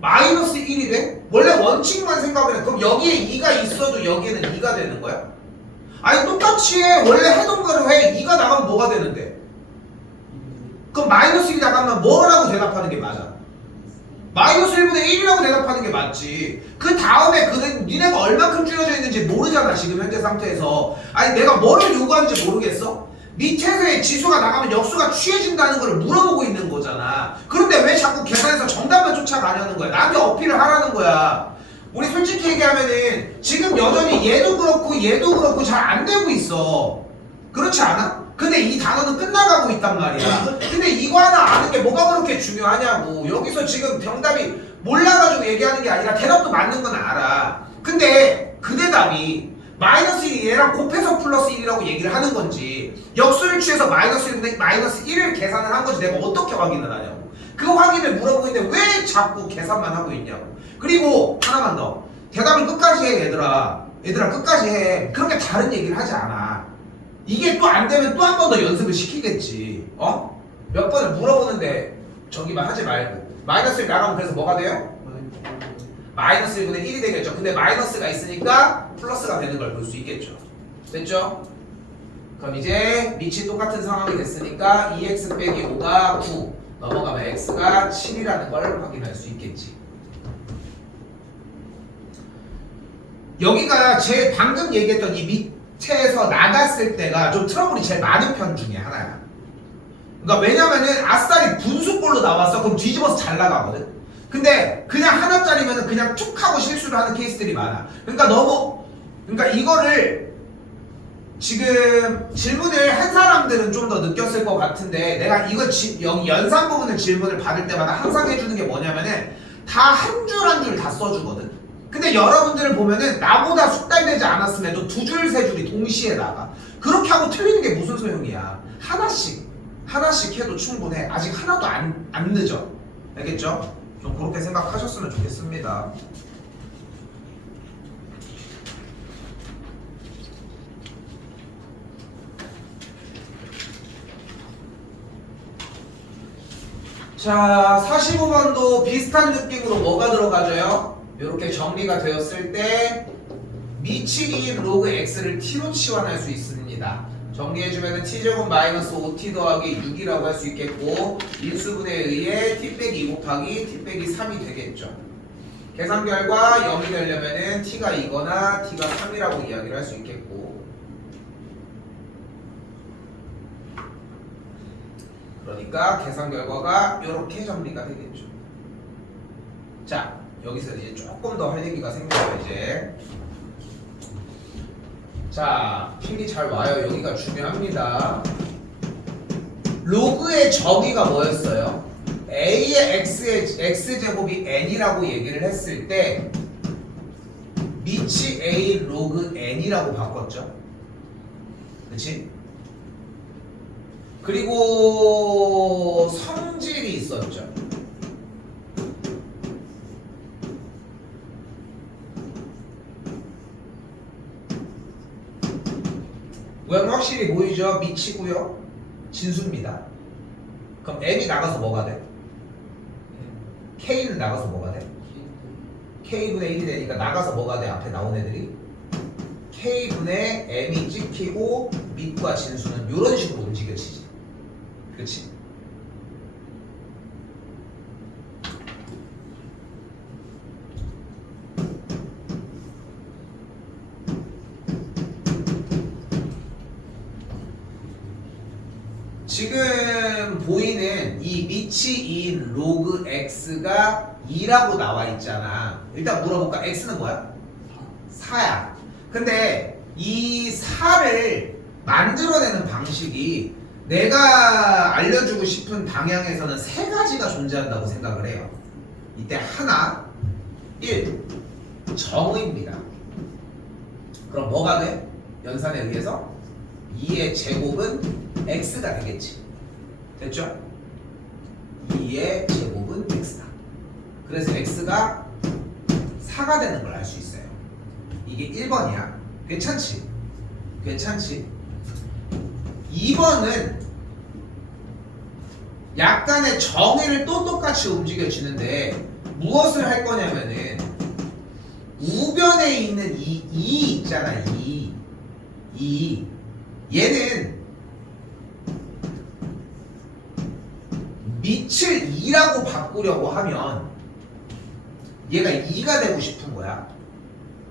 마이너스 1이 돼? 원래 원칙만 생각을 해. 그럼 여기에 2가 있어도 여기에는 2가 되는 거야? 아니 똑같이 해. 원래 해놓은 거를 해. 2가 나가면 뭐가 되는데? 그럼 마이너스 1이 나가면 뭐라고 대답하는 게 맞아? 마이너스 1분의 1이라고 대답하는 게 맞지. 그 다음에 니네가 얼만큼 줄여져 있는지 모르잖아 지금 현재 상태에서. 아니 내가 뭐를 요구하는지 모르겠어? 밑에서의 지수가 나가면 역수가 취해진다는 걸 물어보고 있는 거잖아. 그런데 왜 자꾸 계산해서 정답만 쫓아가냐는 거야. 나한테 어필을 하라는 거야. 우리 솔직히 얘기하면은 지금 여전히 얘도 그렇고 잘 안 되고 있어. 그렇지 않아? 근데 이 단어는 끝나가고 있단 말이야. 근데 이거 하나 아는 게 뭐가 그렇게 중요하냐고. 여기서 지금 정답이 몰라가지고 얘기하는 게 아니라 대답도 맞는 건 알아. 근데 그 대답이 마이너스 1이 얘랑 곱해서 플러스 1이라고 얘기를 하는 건지 역수를 취해서 마이너스 1인데 마이너스 1을 계산을 한 건지 내가 어떻게 확인을 하냐고. 그 확인을 물어보고 있는데 왜 자꾸 계산만 하고 있냐고. 그리고 하나만 더. 대답을 끝까지 해 얘들아. 얘들아 끝까지 해. 그렇게 다른 얘기를 하지 않아. 이게 또 안 되면 또 한 번 더 연습을 시키겠지. 어? 몇 번을 물어보는데 저기만 하지 말고. 마이너스 1 나가면 그래서 뭐가 돼요? 마이너스 1분의 1이 되겠죠. 근데 마이너스가 있으니까 플러스가 되는 걸 볼 수 있겠죠. 됐죠? 그럼 이제 밑이 똑같은 상황이 됐으니까 2x 빼기 5가 9 넘어가면 x가 7이라는 걸 확인할 수 있겠지. 여기가 제 방금 얘기했던 이 밑에서 나갔을 때가 좀 트러블이 제일 많은 편 중에 하나야. 그러니까 왜냐면은 아싸리 분수꼴로 나왔어. 그럼 뒤집어서 잘 나가거든. 근데 그냥 하나짜리면은 그냥 툭 하고 실수를 하는 케이스들이 많아. 그러니까 이거를 지금 질문을 한 사람들은 좀 더 느꼈을 것 같은데 내가 이거 여기 연산 부분을 질문을 받을 때마다 항상 해주는 게 뭐냐면은 다 한 줄 한 줄 다 써주거든. 근데 여러분들을 보면은 나보다 숙달되지 않았음에도 두 줄 세 줄이 동시에 나가. 그렇게 하고 틀리는 게 무슨 소용이야. 하나씩 해도 충분해. 아직 하나도 안 늦어. 알겠죠? 좀 그렇게 생각하셨으면 좋겠습니다. 자, 45번도 비슷한 느낌으로 뭐가 들어가져요? 이렇게 정리가 되었을 때 밑이 2인 로그 x를 t로 치환할 수 있습니다. 정리해주면 t제곱 마이너스 5t 더하기 6이라고 할 수 있겠고 인수분해에 의해 t 빼기 2 곱하기 t 빼기 3이 되겠죠. 계산 결과 0이 되려면 t가 2거나 t가 3이라고 이야기를 할 수 있겠고 그러니까 계산 결과가 이렇게 정리가 되겠죠. 자, 여기서 이제 조금 더 할 얘기가 생겨요. 이제 자, 핑이 잘 와요. 여기가 중요합니다. 로그의 정의가 뭐였어요? a의 x제곱이 n이라고 얘기를 했을 때 밑이 a 로그 n이라고 바꿨죠. 그치? 그리고 성질이 있었죠. 모양 확실히 보이죠? 밑이고요. 진수입니다. 그럼 m이 나가서 뭐가 돼? k는 나가서 뭐가 돼? k분의 1이 되니까 나가서 뭐가 돼? 앞에 나온 애들이 k분의 m이 찍히고 밑과 진수는 이런 식으로 움직여지지. 그렇지? 지금 보이는 이 밑이 2인 로그 x가 2라고 나와 있잖아. 일단 물어볼까? x는 뭐야? 4야. 근데 이 4를 만들어내는 방식이 내가 알려주고 싶은 방향에서는 세 가지가 존재한다고 생각을 해요. 이때 하나, 1. 정의입니다. 그럼 뭐가 돼? 연산에 의해서 2의 제곱은 x가 되겠지. 됐죠? 2의 제곱은 x다. 그래서 x가 4가 되는 걸 알 수 있어요. 이게 1번이야. 괜찮지? 괜찮지? 2번은 약간의 정의를 또 똑같이 움직여지는데 무엇을 할 거냐면은 우변에 있는 이 있잖아. 이 얘는 밑을 2라고 바꾸려고 하면 얘가 2가 되고 싶은 거야.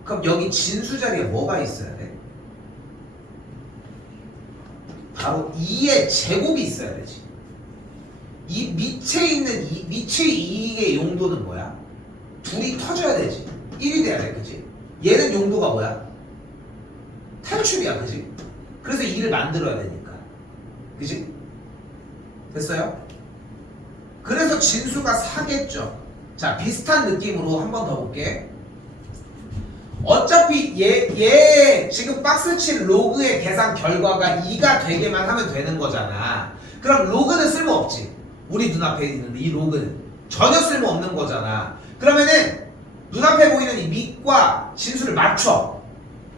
그럼 여기 진수 자리에 뭐가 있어야 돼? 바로 2의 제곱이 있어야 되지. 이 밑에 있는 밑의 2의 용도는 뭐야? 둘이 터져야 되지. 1이 돼야 돼, 그지? 얘는 용도가 뭐야? 탈출이야, 그지? 그래서 2를 만들어야 되니까. 그지? 됐어요? 그래서 진수가 4겠죠. 자, 비슷한 느낌으로 한 번 더 볼게. 어차피 얘 지금 박스 친 로그의 계산 결과가 2가 되게만 하면 되는 거잖아. 그럼 로그는 쓸모없지. 우리 눈앞에 있는 이 로그는 전혀 쓸모없는 거잖아. 그러면은 눈앞에 보이는 이 밑과 진수를 맞춰.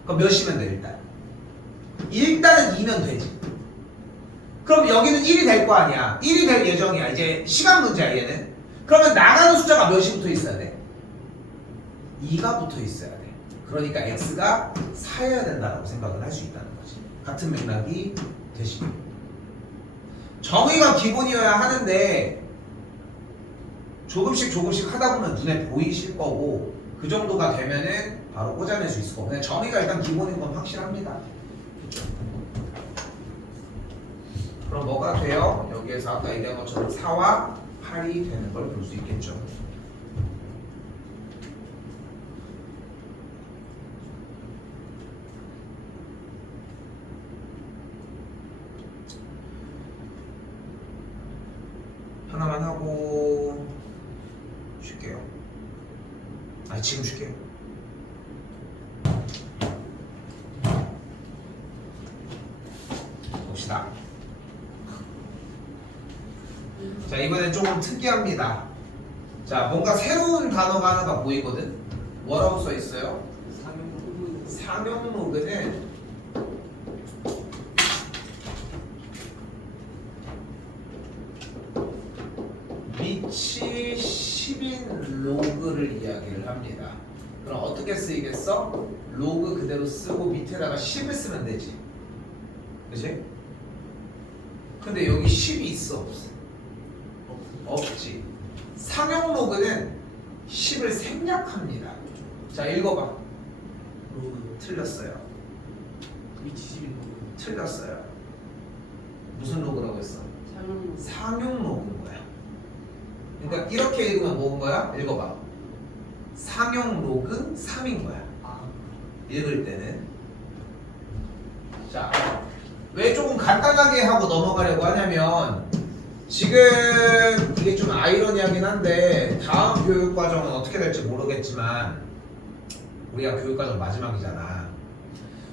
그럼 몇이면 돼 일단? 일단은 2면 되지. 그럼 여기는 1이 될 거 아니야. 1이 될 예정이야. 이제 시간 문제야 얘는. 그러면 나가는 숫자가 몇이 붙어 있어야 돼? 2가 붙어 있어야 돼. 그러니까 x가 4여야 된다고 생각을 할 수 있다는 거지. 같은 맥락이 되시고. 정의가 기본이어야 하는데 조금씩 하다 보면 눈에 보이실 거고 그 정도가 되면은 바로 꽂아낼 수 있을 거고 그냥 정의가 일단 기본인 건 확실합니다. 그럼 뭐가 돼요? 여기에서 아까 얘기한 것처럼 4와 8이 되는 걸 볼 수 있겠죠. 하나만 하고 쉴게요. 아니 지금 쉴게요. 봅시다. 자, 이번엔 조금 특이합니다. 자, 뭔가 새로운 단어가 하나가 보이거든. 뭐라고 써 있어요? 상용로그는 밑이 10인 로그를 이야기를 합니다. 그럼 어떻게 쓰이겠어? 로그 그대로 쓰고 밑에다가 10을 쓰면 되지. 그치? 근데 여기 10이 있어 없어? 없지. 상용 로그는 10을 생략합니다. 자, 읽어봐. 로그 틀렸어요. 위치 11 로그. 틀렸어요. 무슨 로그라고 했어? 상용 로그인 거야. 그러니까 이렇게 읽으면 뭐인 거야? 읽어봐. 상용 로그 3인 거야. 읽을 때는. 자, 왜 조금 간단하게 하고 넘어가려고 하냐면 지금 이게 좀 아이러니하긴 한데 다음 교육과정은 어떻게 될지 모르겠지만 우리가 교육과정 마지막이잖아.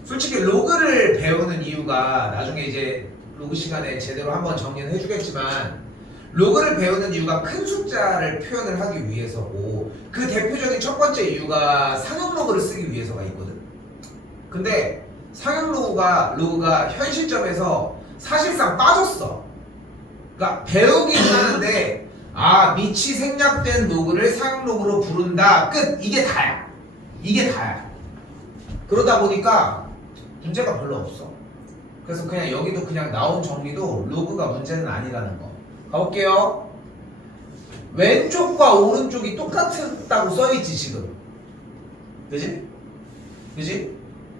솔직히 로그를 배우는 이유가 나중에 이제 로그 시간에 제대로 한번 정리는 해주겠지만 로그를 배우는 이유가 큰 숫자를 표현을 하기 위해서고 그 대표적인 첫 번째 이유가 상용 로그를 쓰기 위해서가 있거든. 근데 상용 로그가 현 시점에서 사실상 빠졌어. 그러니까 배우긴 하는데 밑이 생략된 로그를 상용 로그로 부른다. 끝. 이게 다야. 이게 다야. 그러다 보니까 문제가 별로 없어. 그래서 그냥 여기도 그냥 나온 정리도 로그가 문제는 아니라는 거. 가볼게요. 왼쪽과 오른쪽이 똑같다고 써있지 지금. 그지? 그지?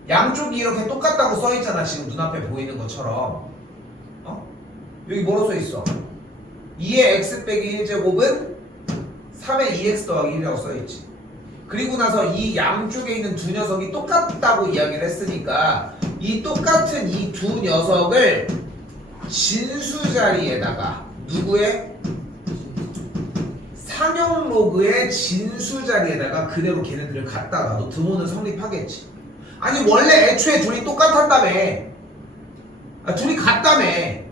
양쪽이 이렇게 똑같다고 써있잖아 지금 눈앞에 보이는 것처럼. 여기 뭐로 써있어? 2의 x 빼기 1제곱은 3의 2x 더하기 1이라고 써있지. 그리고 나서 이 양쪽에 있는 두 녀석이 똑같다고 이야기를 했으니까 이 똑같은 이 두 녀석을 진수 자리에다가 누구의? 상용 로그의 진수 자리에다가 그대로 걔네들을 갖다 놔도 드모는 성립하겠지. 아니 원래 애초에 둘이 똑같았다며. 둘이 같다며.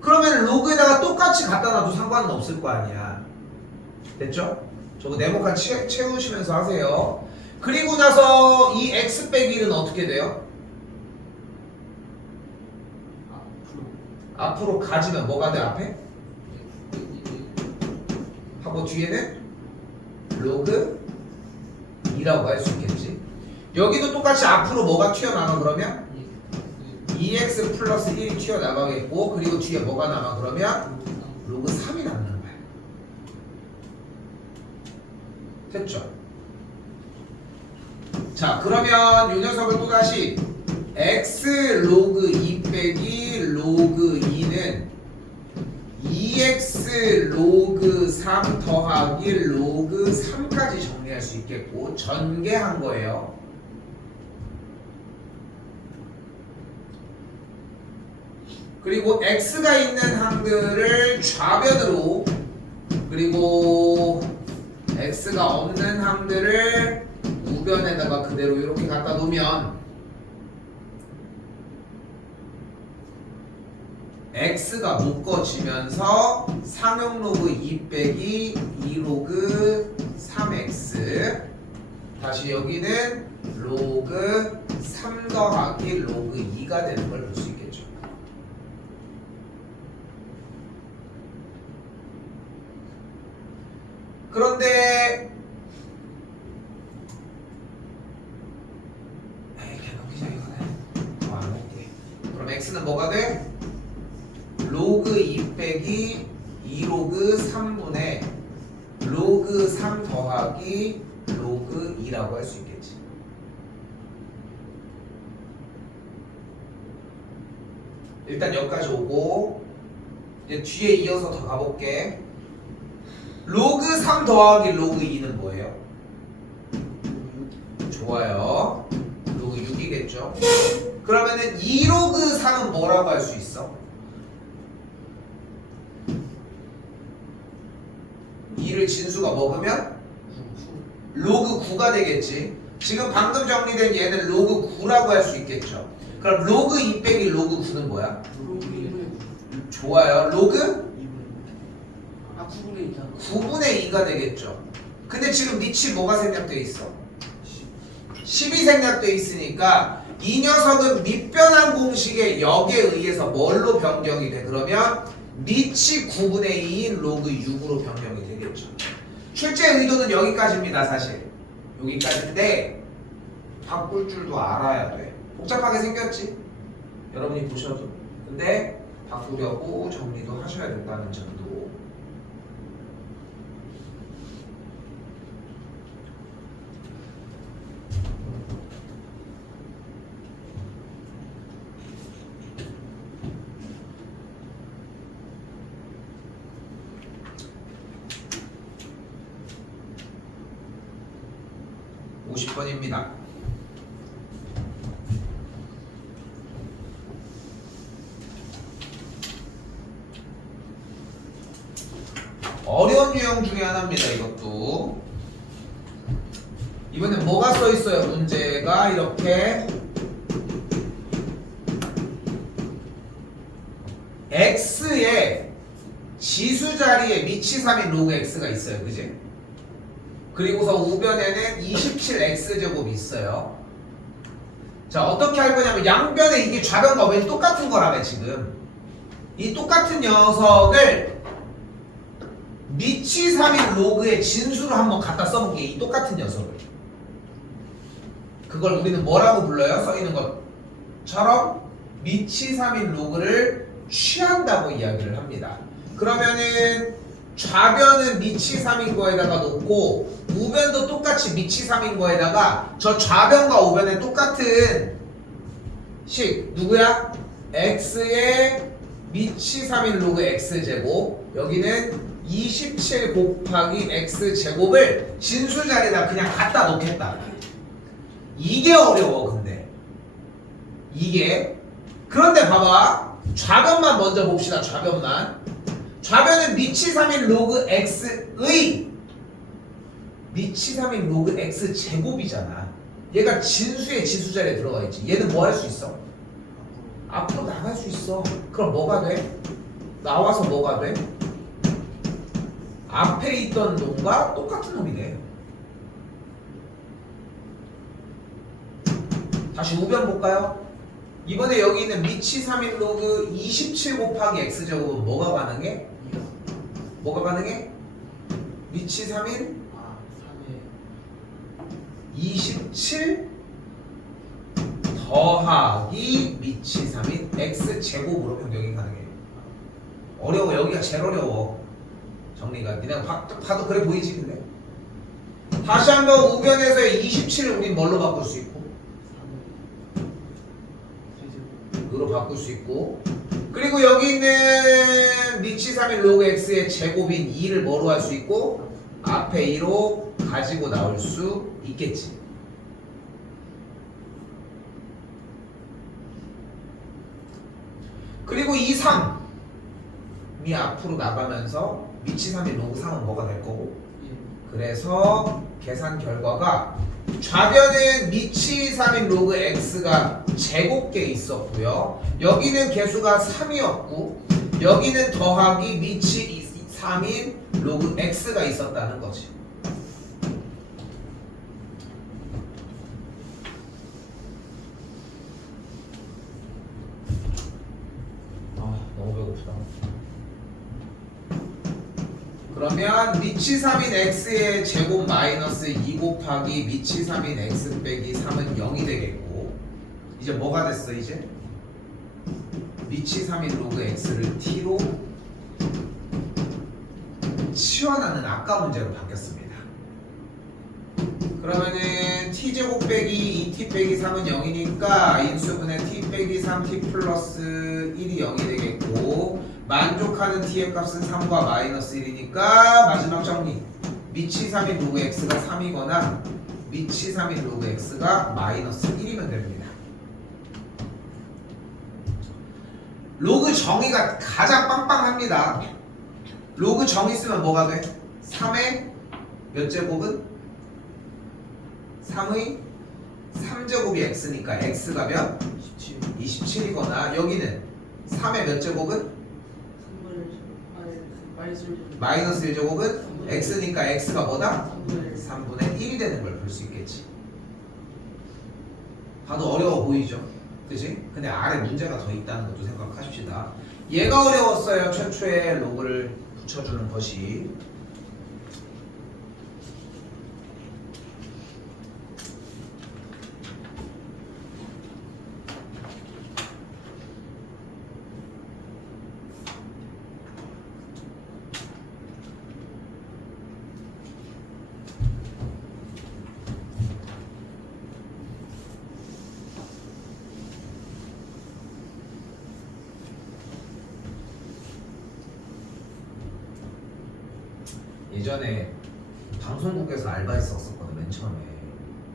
그러면 로그에다가 똑같이 갖다 놔도 상관은 없을 거 아니야. 됐죠? 저거 네모칸 채우시면서 하세요. 그리고 나서 이 x 빼기 1은 어떻게 돼요? 앞으로 가지면 뭐가 돼 앞에? 하고 뒤에는 로그 2라고 할 수 있겠지. 여기도 똑같이 앞으로 뭐가 튀어나와 그러면? 2x 플러스 1이 튀어나가겠고 그리고 뒤에 뭐가 남아 그러면? 로그 3이 남는 거야. 됐죠? 자 그러면 이 녀석을 또다시 x 로그 2 빼기 로그 2는 2x 로그 3 더하기 로그 3까지 정리할 수 있겠고 전개한 거예요. 그리고 x가 있는 항들을 좌변으로, 그리고 x가 없는 항들을 우변에다가 그대로 이렇게 갖다 놓으면 x가 묶어지면서 상용 로그 2 빼기 2 로그 3x, 다시 여기는 로그 3 더하기 로그 2가 되는 걸 볼 수 있겠죠. 그런데 안 할게. 그럼 x는 뭐가 돼? 로그 2 빼기 2 로그 3분의 로그 3 더하기 로그 2라고 할 수 있겠지. 일단 여기까지 오고 이제 뒤에 이어서 더 가볼게. 로그 3 더하기 로그 2는 뭐예요? 좋아요. 로그 6이겠죠. 그러면은 2로그 3은 뭐라고 할 수 있어? 2를 진수가 먹으면 로그 9가 되겠지. 지금 방금 정리된 얘는 로그 9라고 할 수 있겠죠. 그럼 로그 2 빼기 로그 9는 뭐야? 로그 1분의 9. 좋아요. 로그 2분의 9. 아 9분의 2다. 9분의 2가 되겠죠. 근데 지금 니치 뭐가 생략되어 있어? 10이 생략되어 있으니까 이 녀석은 밑변환 공식의 역에 의해서 뭘로 변경이 돼? 그러면 니치 9분의 2인 로그 6으로 변경이 되겠죠. 출제 의도는 여기까지입니다. 사실 여기까지인데 바꿀 줄도 알아야 돼. 복잡하게 생겼지? 여러분이 보셔도. 근데 바꾸려고 정리도 하셔야 된다는 점도. (50번입니다) 어려운 유형 중에 하나입니다. 이것도 이번엔 뭐가 써 있어요? 문제가 이렇게 x의 지수 자리에 미치 3인 로그 x가 있어요. 그지? 그리고서 우변에는 27x제곱이 있어요. 자, 어떻게 할 거냐면 양변에 이게 좌변과 우변이 똑같은 거라며. 지금 이 똑같은 녀석을 미치 3인 로그의 진수로 한번 갖다 써볼게. 이 똑같은 녀석을. 그걸 우리는 뭐라고 불러요? 써있는 것처럼 미치 3인 로그를 취한다고 이야기를 합니다. 그러면은 좌변은 미치 3인 거에다가 놓고 우변도 똑같이 미치 3인 거에다가 저 좌변과 우변에 똑같은 식 누구야? x의 미치 3인 로그 x제곱, 여기는 27 곱하기 x제곱을 진수 자리에다 그냥 갖다 놓겠다. 이게 어려워. 근데 이게, 그런데 봐봐, 좌변만 먼저 봅시다. 좌변은 미치 3인 로그 x의 미치 3인 로그 x 제곱이잖아. 얘가 진수의 지수 자리에 들어가 있지. 얘는 뭐 할 수 있어? 앞으로 나갈 수 있어. 그럼 뭐가 돼? 나와서 뭐가 돼? 앞에 있던 놈과 똑같은 놈이 돼. 다시 우변 볼까요? 이번에 여기 있는 미치 3인 로그 27 곱하기 x제곱은 뭐가 가능해? 2가. 뭐가 가능해? 미치 3인 아 3에 27 더하기 미치 3인 x제곱으로 변경이 가능해요. 어려워. 여기가 제일 어려워. 정리가. 니네가 봐도 그래 보이지. 근데 다시 한번 우변에서의 27을 우린 뭘로 바꿀 수 있고? 3에 3제곱. 으로 바꿀 수 있고, 그리고 여기 있는 미치 3인 로그 x의 제곱인 2를 뭐로 할 수 있고? 앞에 2로 가지고 나올 수 있겠지. 그리고 이 3이 앞으로 나가면서 미치 3인 로그 3은 뭐가 될 거고 예. 그래서 계산 결과가 좌변은 미치 3인 로그 x가 제곱계 있었고요. 여기는 개수가 3이었고 여기는 더하기 미치 3인 로그 x가 있었다는 거지. 아 너무 배고프다. 그러면 미치 3인 x의 제곱 마이너스 2 곱하기 미치 3인 x 빼기 3은 0이 되겠고 이제 뭐가 됐어 이제? 미치 3인 로그 x를 t로 치환하는 아까 문제로 바뀌었습니다. 그러면은 t제곱 빼기 2t 빼기 3은 0이니까 인수분해 t 빼기 3t 플러스 1이 0이 되겠고 만족하는 t의 값은 3과 마이너스 1이니까 마지막 정리 미치 3인 로그 x가 3이거나 미치 3인 로그 x가 마이너스 1이면 됩니다. 로그 정의가 가장 빵빵합니다. 로그 정의 쓰면 뭐가 돼? 3의 몇 제곱은? 3의 3제곱이 x니까 x가 몇? 27. 27이거나 여기는 3의 몇 제곱은? 마이너스 1제곱은? x니까 x가 뭐다? 3분의 1이 되는 걸 볼 수 있겠지. 봐도 어려워 보이죠? 그치? 근데 아래 문제가 더 있다는 것도 생각하십시다. 얘가 어려웠어요. 최초에 로그를 붙여주는 것이. 예전에 방송국에서 알바했었거든.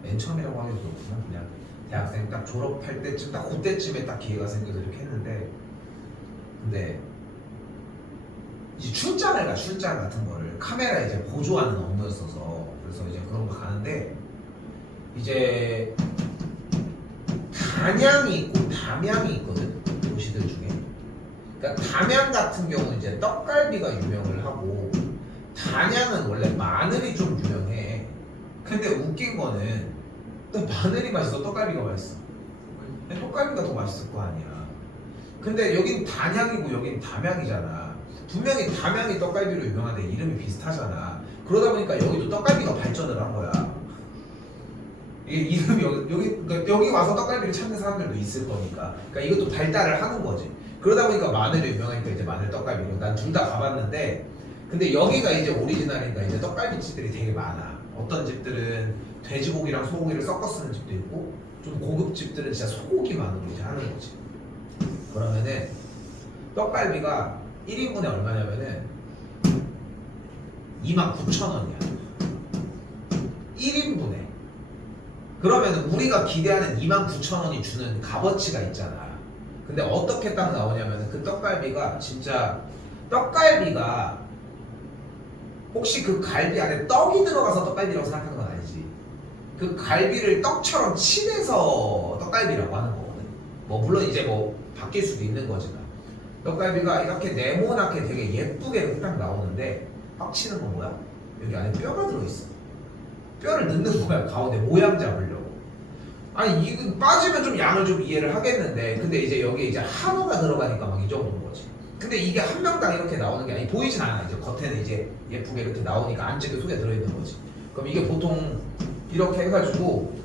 맨 처음이라고 하기도 그렇구나. 그냥 대학생 딱 졸업할 때쯤 딱 그때쯤에 딱 기회가 생겨서 이렇게 했는데 근데 이제 출장을 가 출장 같은 거를 카메라 이제 보조하는 업무였어서 그래서 이제 그런 거 가는데 이제 단양이 있고 담양이 있거든 도시들 중에. 그러니까 담양 같은 경우는 이제 떡갈비가 유명을 하고 단양은 원래 마늘이 좀 유명해. 근데 웃긴 거는 또 마늘이 맛있어 떡갈비가 맛있어. 떡갈비가 더 맛있을 거 아니야. 근데 여긴 단양이고 여긴 담양이잖아. 분명히 담양이 떡갈비로 유명한데 이름이 비슷하잖아. 그러다 보니까 여기도 떡갈비가 발전을 한 거야. 이게 이름이 그러니까 여기 와서 떡갈비를 찾는 사람들도 있을 거니까. 그러니까 이것도 발달을 하는 거지. 그러다 보니까 마늘이 유명하니까 이제 마늘 떡갈비로 난 둘 다 가봤는데 근데 여기가 이제 오리지널이니까 이제 떡갈비집들이 되게 많아. 어떤 집들은 돼지고기랑 소고기를 섞어 쓰는 집도 있고 좀 고급 집들은 진짜 소고기만으로 이제 하는 거지. 그러면은 떡갈비가 1인분에 얼마냐면은 29,000원이야. 1인분에. 그러면은 우리가 기대하는 29,000원이 주는 값어치가 있잖아. 근데 어떻게 딱 나오냐면은 그 떡갈비가 진짜 떡갈비가 혹시 그 갈비 안에 떡이 들어가서 떡갈비라고 생각하는 건 아니지. 그 갈비를 떡처럼 칠해서 떡갈비라고 하는 거거든. 뭐 물론 이제 뭐 바뀔 수도 있는 거지만 떡갈비가 이렇게 네모나게 되게 예쁘게 이렇게 딱 나오는데 확 치는 건 뭐야? 여기 안에 뼈가 들어있어. 뼈를 넣는 거야 가운데 모양 잡으려고. 아니 이거 빠지면 좀 양을 좀 이해를 하겠는데 근데 이제 여기에 이제 한우가 들어가니까 막 이 정도인 거지. 근데 이게 한 명당 이렇게 나오는 게 아니 보이진 않아. 이제 겉에는 이제 예쁘게 이렇게 나오니까 안쪽에 속에 들어있는 거지. 그럼 이게 보통 이렇게 해가지고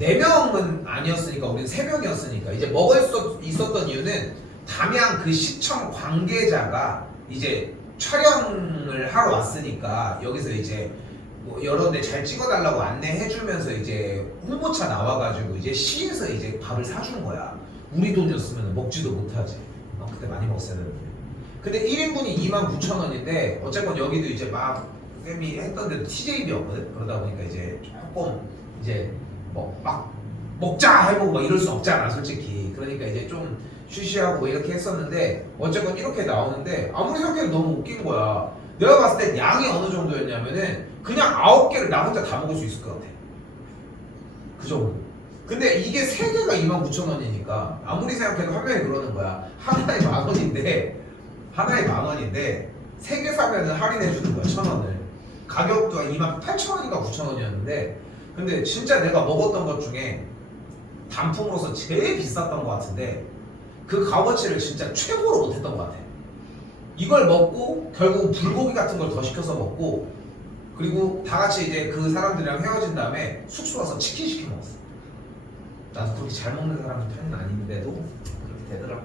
4명은 아니었으니까 우리는 3명이었으니까 이제 먹을 수 있었던 이유는 담양 그 시청 관계자가 이제 촬영을 하러 왔으니까 여기서 이제 뭐 여러 데 잘 찍어달라고 안내해주면서 이제 홍보차 나와가지고 이제 시에서 이제 밥을 사준 거야. 우리 돈이었으면 먹지도 못하지. 그때 많이 먹었어야 되는데. 근데 1인분이 29,000원인데 어쨌건 여기도 이제 막 쌤이 했던 데도 TJB였거든. 그러다 보니까 이제 조금 이제 뭐 막 먹자 해보고 막 이럴 수 없잖아 솔직히. 그러니까 이제 좀 쉬쉬하고 뭐 이렇게 했었는데 어쨌건 이렇게 나오는데 아무리 생각해도 너무 웃긴 거야. 내가 봤을 때 양이 어느 정도였냐면은 그냥 9개를 나 혼자 다 먹을 수 있을 것 같아. 그 정도. 근데 이게 3개가 29,000원이니까 아무리 생각해도 한 명이 그러는 거야. 하나에 10,000원인데 3개 사면은 할인해 주는 거야. 1,000원을. 가격도 28,000원인가 9,000원이었는데 근데 진짜 내가 먹었던 것 중에 단품으로서 제일 비쌌던 것 같은데 그 값어치를 진짜 최고로 못했던 것 같아. 이걸 먹고 결국 불고기 같은 걸 더 시켜서 먹고 그리고 다 같이 이제 그 사람들이랑 헤어진 다음에 숙소 와서 치킨 시켜 먹었어. 나도 그렇게 잘 먹는 사람은 편은 아닌데도 그렇게 되더라.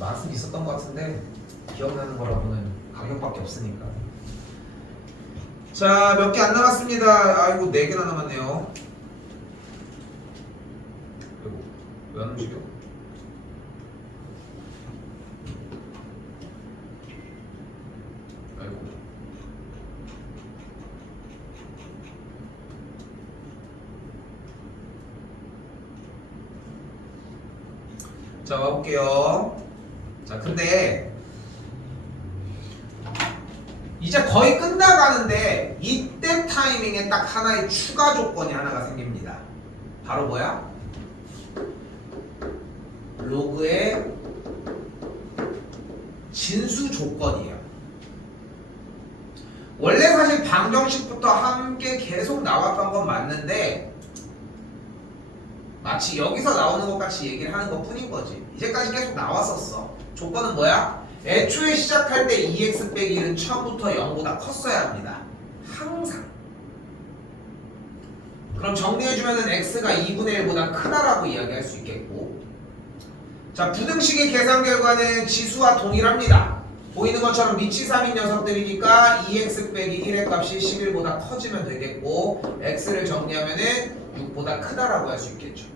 맛은 있었던 것 같은데 기억나는 거라고는 가격밖에 없으니까. 자, 몇 개 안 남았습니다. 아이고 4개나 남았네요. 아이고 왜 안 움직여? 아이고. 자, 와볼게요. 자, 근데 이제 거의 끝나가는데 이때 타이밍에 딱 하나의 추가 조건이 하나가 생깁니다. 바로 뭐야? 로그의 진수 조건이에요. 원래 사실 방정식부터 함께 계속 나왔던 건 맞는데 마치 여기서 나오는 것 같이 얘기를 하는 것 뿐인 거지. 이제까지 계속 나왔었어. 조건은 뭐야? 애초에 시작할 때 2x 빼기 1은 처음부터 0보다 컸어야 합니다. 항상. 그럼 정리해주면은 x가 2분의 1보다 크다라고 이야기할 수 있겠고, 자, 부등식의 계산 결과는 지수와 동일합니다. 보이는 것처럼 밑이 3인 녀석들이니까 2x 빼기 1의 값이 11보다 커지면 되겠고, x를 정리하면은 6보다 크다라고 할 수 있겠죠.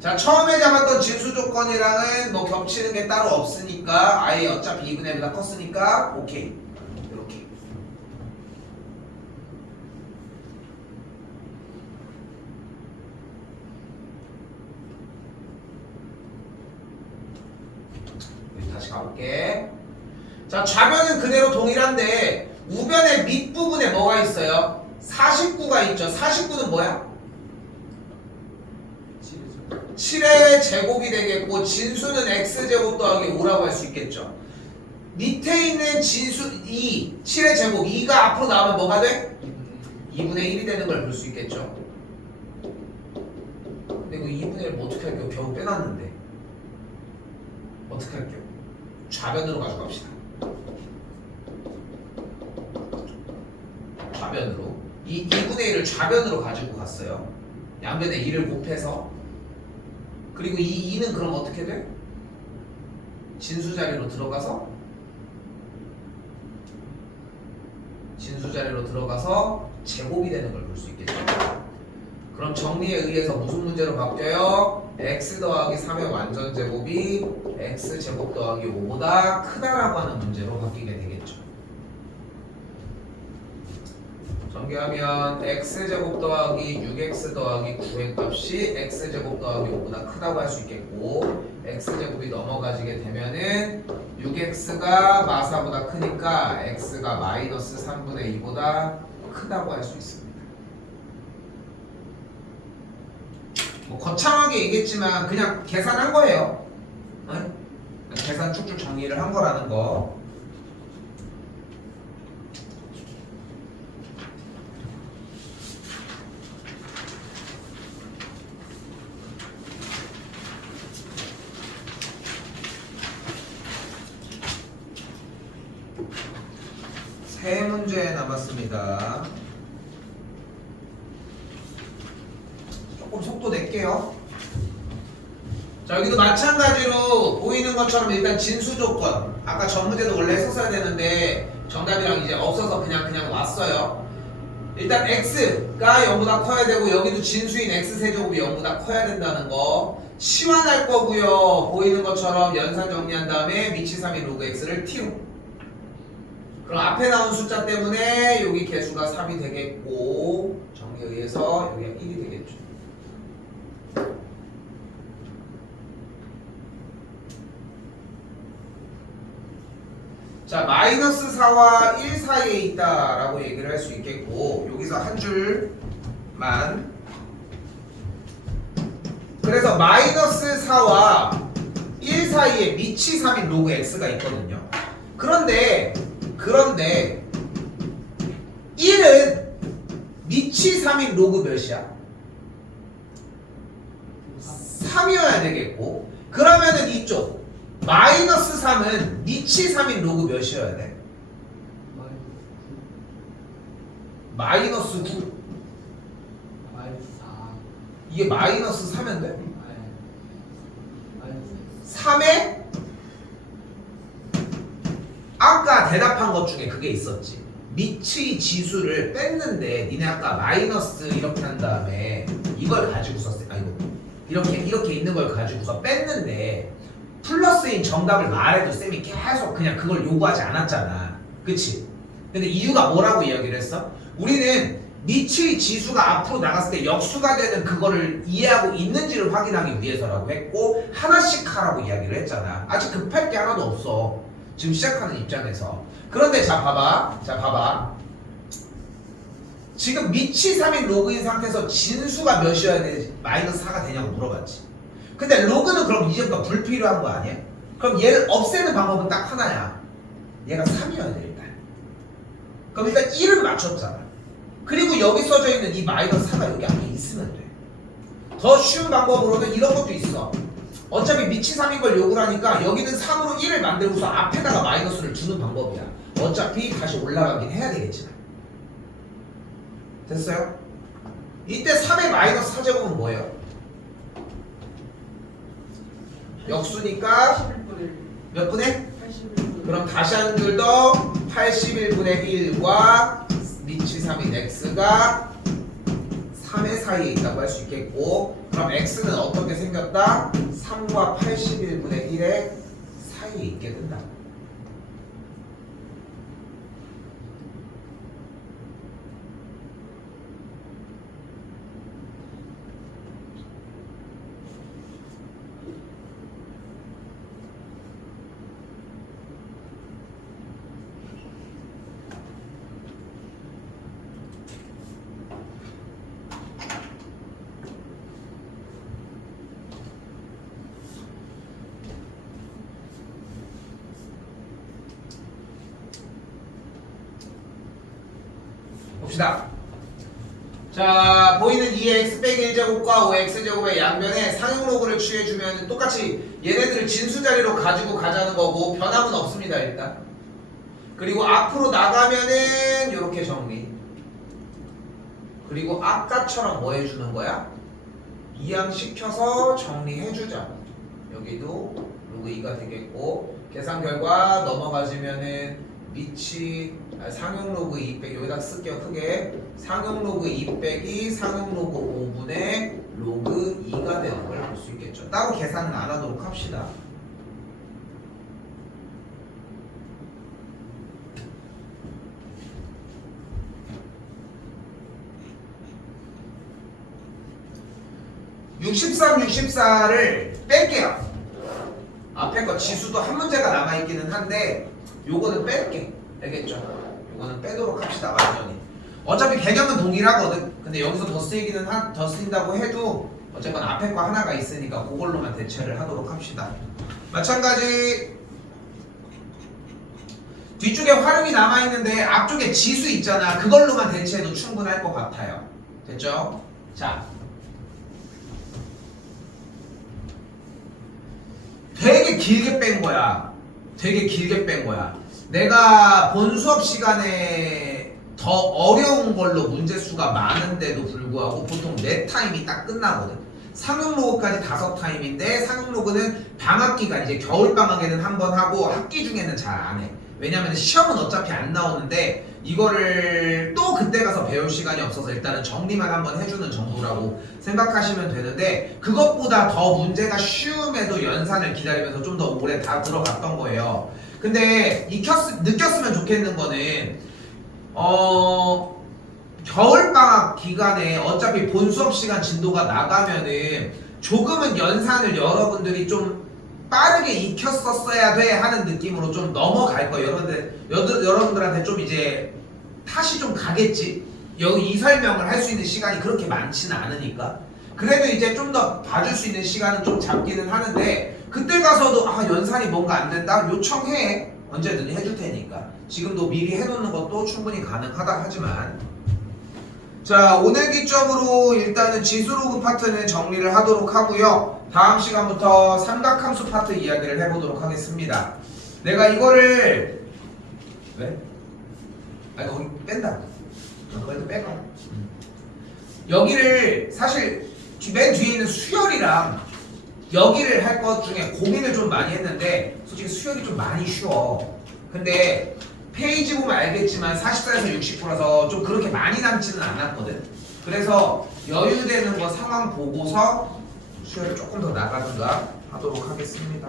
자, 처음에 잡았던 진수 조건이랑은 뭐 겹치는 게 따로 없으니까 아예 어차피 2분의 1보다 컸으니까 오케이. 이렇게. 다시 가볼게. 자, 좌변은 그대로 동일한데 우변의 밑부분에 뭐가 있어요? 49가 있죠. 49는 뭐야? 7의 제곱이 되겠고 진수는 x제곱 더하기 5라고 할 수 있겠죠. 밑에 있는 진수 2, 7의 제곱 2가 앞으로 나오면 뭐가 돼? 2분의 1이 되는 걸 볼 수 있겠죠. 근데 그 2분의 1 뭐 어떻게 할게요? 겨우 빼놨는데 어떻게 할게요? 좌변으로 가져갑시다. 좌변으로 이 2분의 1을 좌변으로 가지고 갔어요. 양변에 2를 곱해서. 그리고 이 2는 그럼 어떻게 돼? 진수 자리로 들어가서 제곱이 되는 걸 볼 수 있겠죠. 그럼 정리에 의해서 무슨 문제로 바뀌어요? x 더하기 3의 완전 제곱이 x 제곱 더하기 5보다 크다라고 하는 문제로 바뀌게 되겠죠. 전개하면 x제곱 더하기 6x 더하기 9의 값이 x제곱 더하기 5보다 크다고 할 수 있겠고, x제곱이 넘어가지게 되면은 6x가 마사보다 크니까 x가 마이너스 3분의 2보다 크다고 할 수 있습니다. 뭐 거창하게 얘기했지만 그냥 계산한 거예요. 응? 계산 쭉쭉 정리를 한 거라는 거. 세 문제 남았습니다. 조금 속도 낼게요. 자, 여기도 마찬가지로 보이는 것처럼 일단 진수 조건, 아까 전 문제도 원래 했었어야 되는데 정답이랑 이제 없어서 그냥 왔어요. 일단 x가 0보다 커야 되고 여기도 진수인 x세제곱이 0보다 커야 된다는 거 시환할 거고요. 보이는 것처럼 연산 정리한 다음에 밑이 3인 로그 x를 t로. 그럼 앞에 나온 숫자 때문에 여기 개수가 3이 되겠고 정리에 의해서 여기가 1이 되겠죠. 자, 마이너스 4와 1 사이에 있다라고 얘기를 할 수 있겠고, 여기서 한 줄만. 그래서 마이너스 4와 1 사이에 밑이 3인 로그 x가 있거든요. 그런데 1은 밑이 3인 로그 몇이야? 3이어야 되겠고, 그러면은 이쪽 마이너스 3은 밑이 3인 로그 몇이어야 돼? 마이너스 9. 마이너스 4. 이게 마이너스 3면 돼? 마이너스 3에 아까 대답한 것 중에 그게 있었지. 밑의 지수를 뺐는데 니네 아까 마이너스 이렇게 한 다음에 이걸 가지고 썼어. 아이고, 이렇게 있는 걸 가지고서 뺐는데 플러스인 정답을 말해도 쌤이 계속 그냥 그걸 요구하지 않았잖아. 그치? 근데 이유가 뭐라고 이야기를 했어? 우리는 밑의 지수가 앞으로 나갔을 때 역수가 되는 그거를 이해하고 있는지를 확인하기 위해서라고 했고, 하나씩 하라고 이야기를 했잖아. 아직 급할 게 하나도 없어, 지금 시작하는 입장에서. 그런데 자 봐봐. 지금 밑이 3인 로그인 상태에서 진수가 몇이어야 되지? 마이너스 4가 되냐고 물어봤지. 근데 로그는 그럼 이제부터 불필요한 거 아니야? 그럼 얘를 없애는 방법은 딱 하나야. 얘가 3이어야 돼 일단. 그럼 일단 1을 맞췄잖아. 그리고 여기 써져 있는 이 마이너스 4가 여기 앞에 있으면 돼. 더 쉬운 방법으로는 이런 것도 있어. 어차피 밑이 3인 걸 요구를 하니까 여기는 3으로 1을 만들고서 앞에다가 마이너스를 주는 방법이야. 어차피 다시 올라가긴 해야 되겠지만. 됐어요? 이때 3의 마이너스 4제곱은 뭐예요? 역수니까 81분의 몇 분의? 81분의 그럼 다시 한 줄 더 81분의 1과 밑이 3인 x가 3의 사이에 있다고 할 수 있겠고, 그럼 x는 어떻게 생겼다? 3과 81분의 1의 사이에 있게 된다. 봅시다. 자, 보이는 2x 빼기 1제곱과 5x제곱의 양변에 상용 로그를 취해주면 똑같이 얘네들을 진수 자리로 가지고 가자는 거고, 변함은 없습니다 일단. 그리고 앞으로 나가면은 이렇게 정리. 그리고 아까처럼 뭐 해주는 거야? 이항시켜서 정리해주자. 여기도 로그 2가 되겠고, 계산 결과 넘어가시면은 밑이 상용 로그 2 빼기, 여기다 쓸게요 크게. 상용 로그 2 빼기 상용 로그 5분의 로그 2가 되는 걸 볼 수 있겠죠. 따로 계산은 안 하도록 합시다. (63, 64를) 뺄게요. 앞에 거 지수도 한 문제가 남아있기는 한데 요거는 뺄게. 알겠죠? 요거는 빼도록 합시다. 완전히. 어차피 개념은 동일하거든. 근데 여기서 더 쓰인다고 해도 어쨌건 앞에 거 하나가 있으니까 그걸로만 대체를 하도록 합시다. 마찬가지 뒤쪽에 활용이 남아있는데 앞쪽에 지수 있잖아. 그걸로만 대체해도 충분할 것 같아요. 됐죠? 자, 되게 길게 뺀 거야. 내가 본 수업 시간에 더 어려운 걸로 문제 수가 많은데도 불구하고 보통 4타임이 딱 끝나거든. 상용 로그까지 5타임인데, 상용 로그는 방학 기간, 이제 겨울 방학에는 한 번 하고 학기 중에는 잘 안 해. 왜냐면 시험은 어차피 안 나오는데 이거를 또 그때 가서 배울 시간이 없어서 일단은 정리만 한번 해주는 정도라고 생각하시면 되는데, 그것보다 더 문제가 쉬움에도 연산을 기다리면서 좀 더 오래 다 들어갔던 거예요. 근데 느꼈으면 좋겠는 거는 겨울방학 기간에 어차피 본 수업 시간 진도가 나가면은 조금은 연산을 여러분들이 좀 빠르게 익혔었어야 돼 하는 느낌으로 좀 넘어갈 거예요. 여러분들한테 좀 이제 탓이 좀 가겠지. 여기 이 설명을 할 수 있는 시간이 그렇게 많지는 않으니까. 그래도 이제 좀 더 봐줄 수 있는 시간은 좀 잡기는 하는데 그때 가서도 아 연산이 뭔가 안 된다 요청해. 언제든지 해줄 테니까. 지금도 미리 해놓는 것도 충분히 가능하다 하지만 자 오늘 기점으로 일단은 지수로그 파트는 정리를 하도록 하고요. 다음 시간부터 삼각함수 파트 이야기를 해보도록 하겠습니다. 내가 이거를 왜? 아니 거기 뺀다. 거기도 빼가. 여기를 사실 맨 뒤에 있는 수열이랑 여기를 할 것 중에 고민을 좀 많이 했는데 솔직히 수열이 좀 많이 쉬워. 근데 페이지 보면 알겠지만 44에서 60%라서 좀 그렇게 많이 남지는 않았거든. 그래서 여유되는 거 상황 보고서 수열을 조금 더 나가든가 하도록 하겠습니다.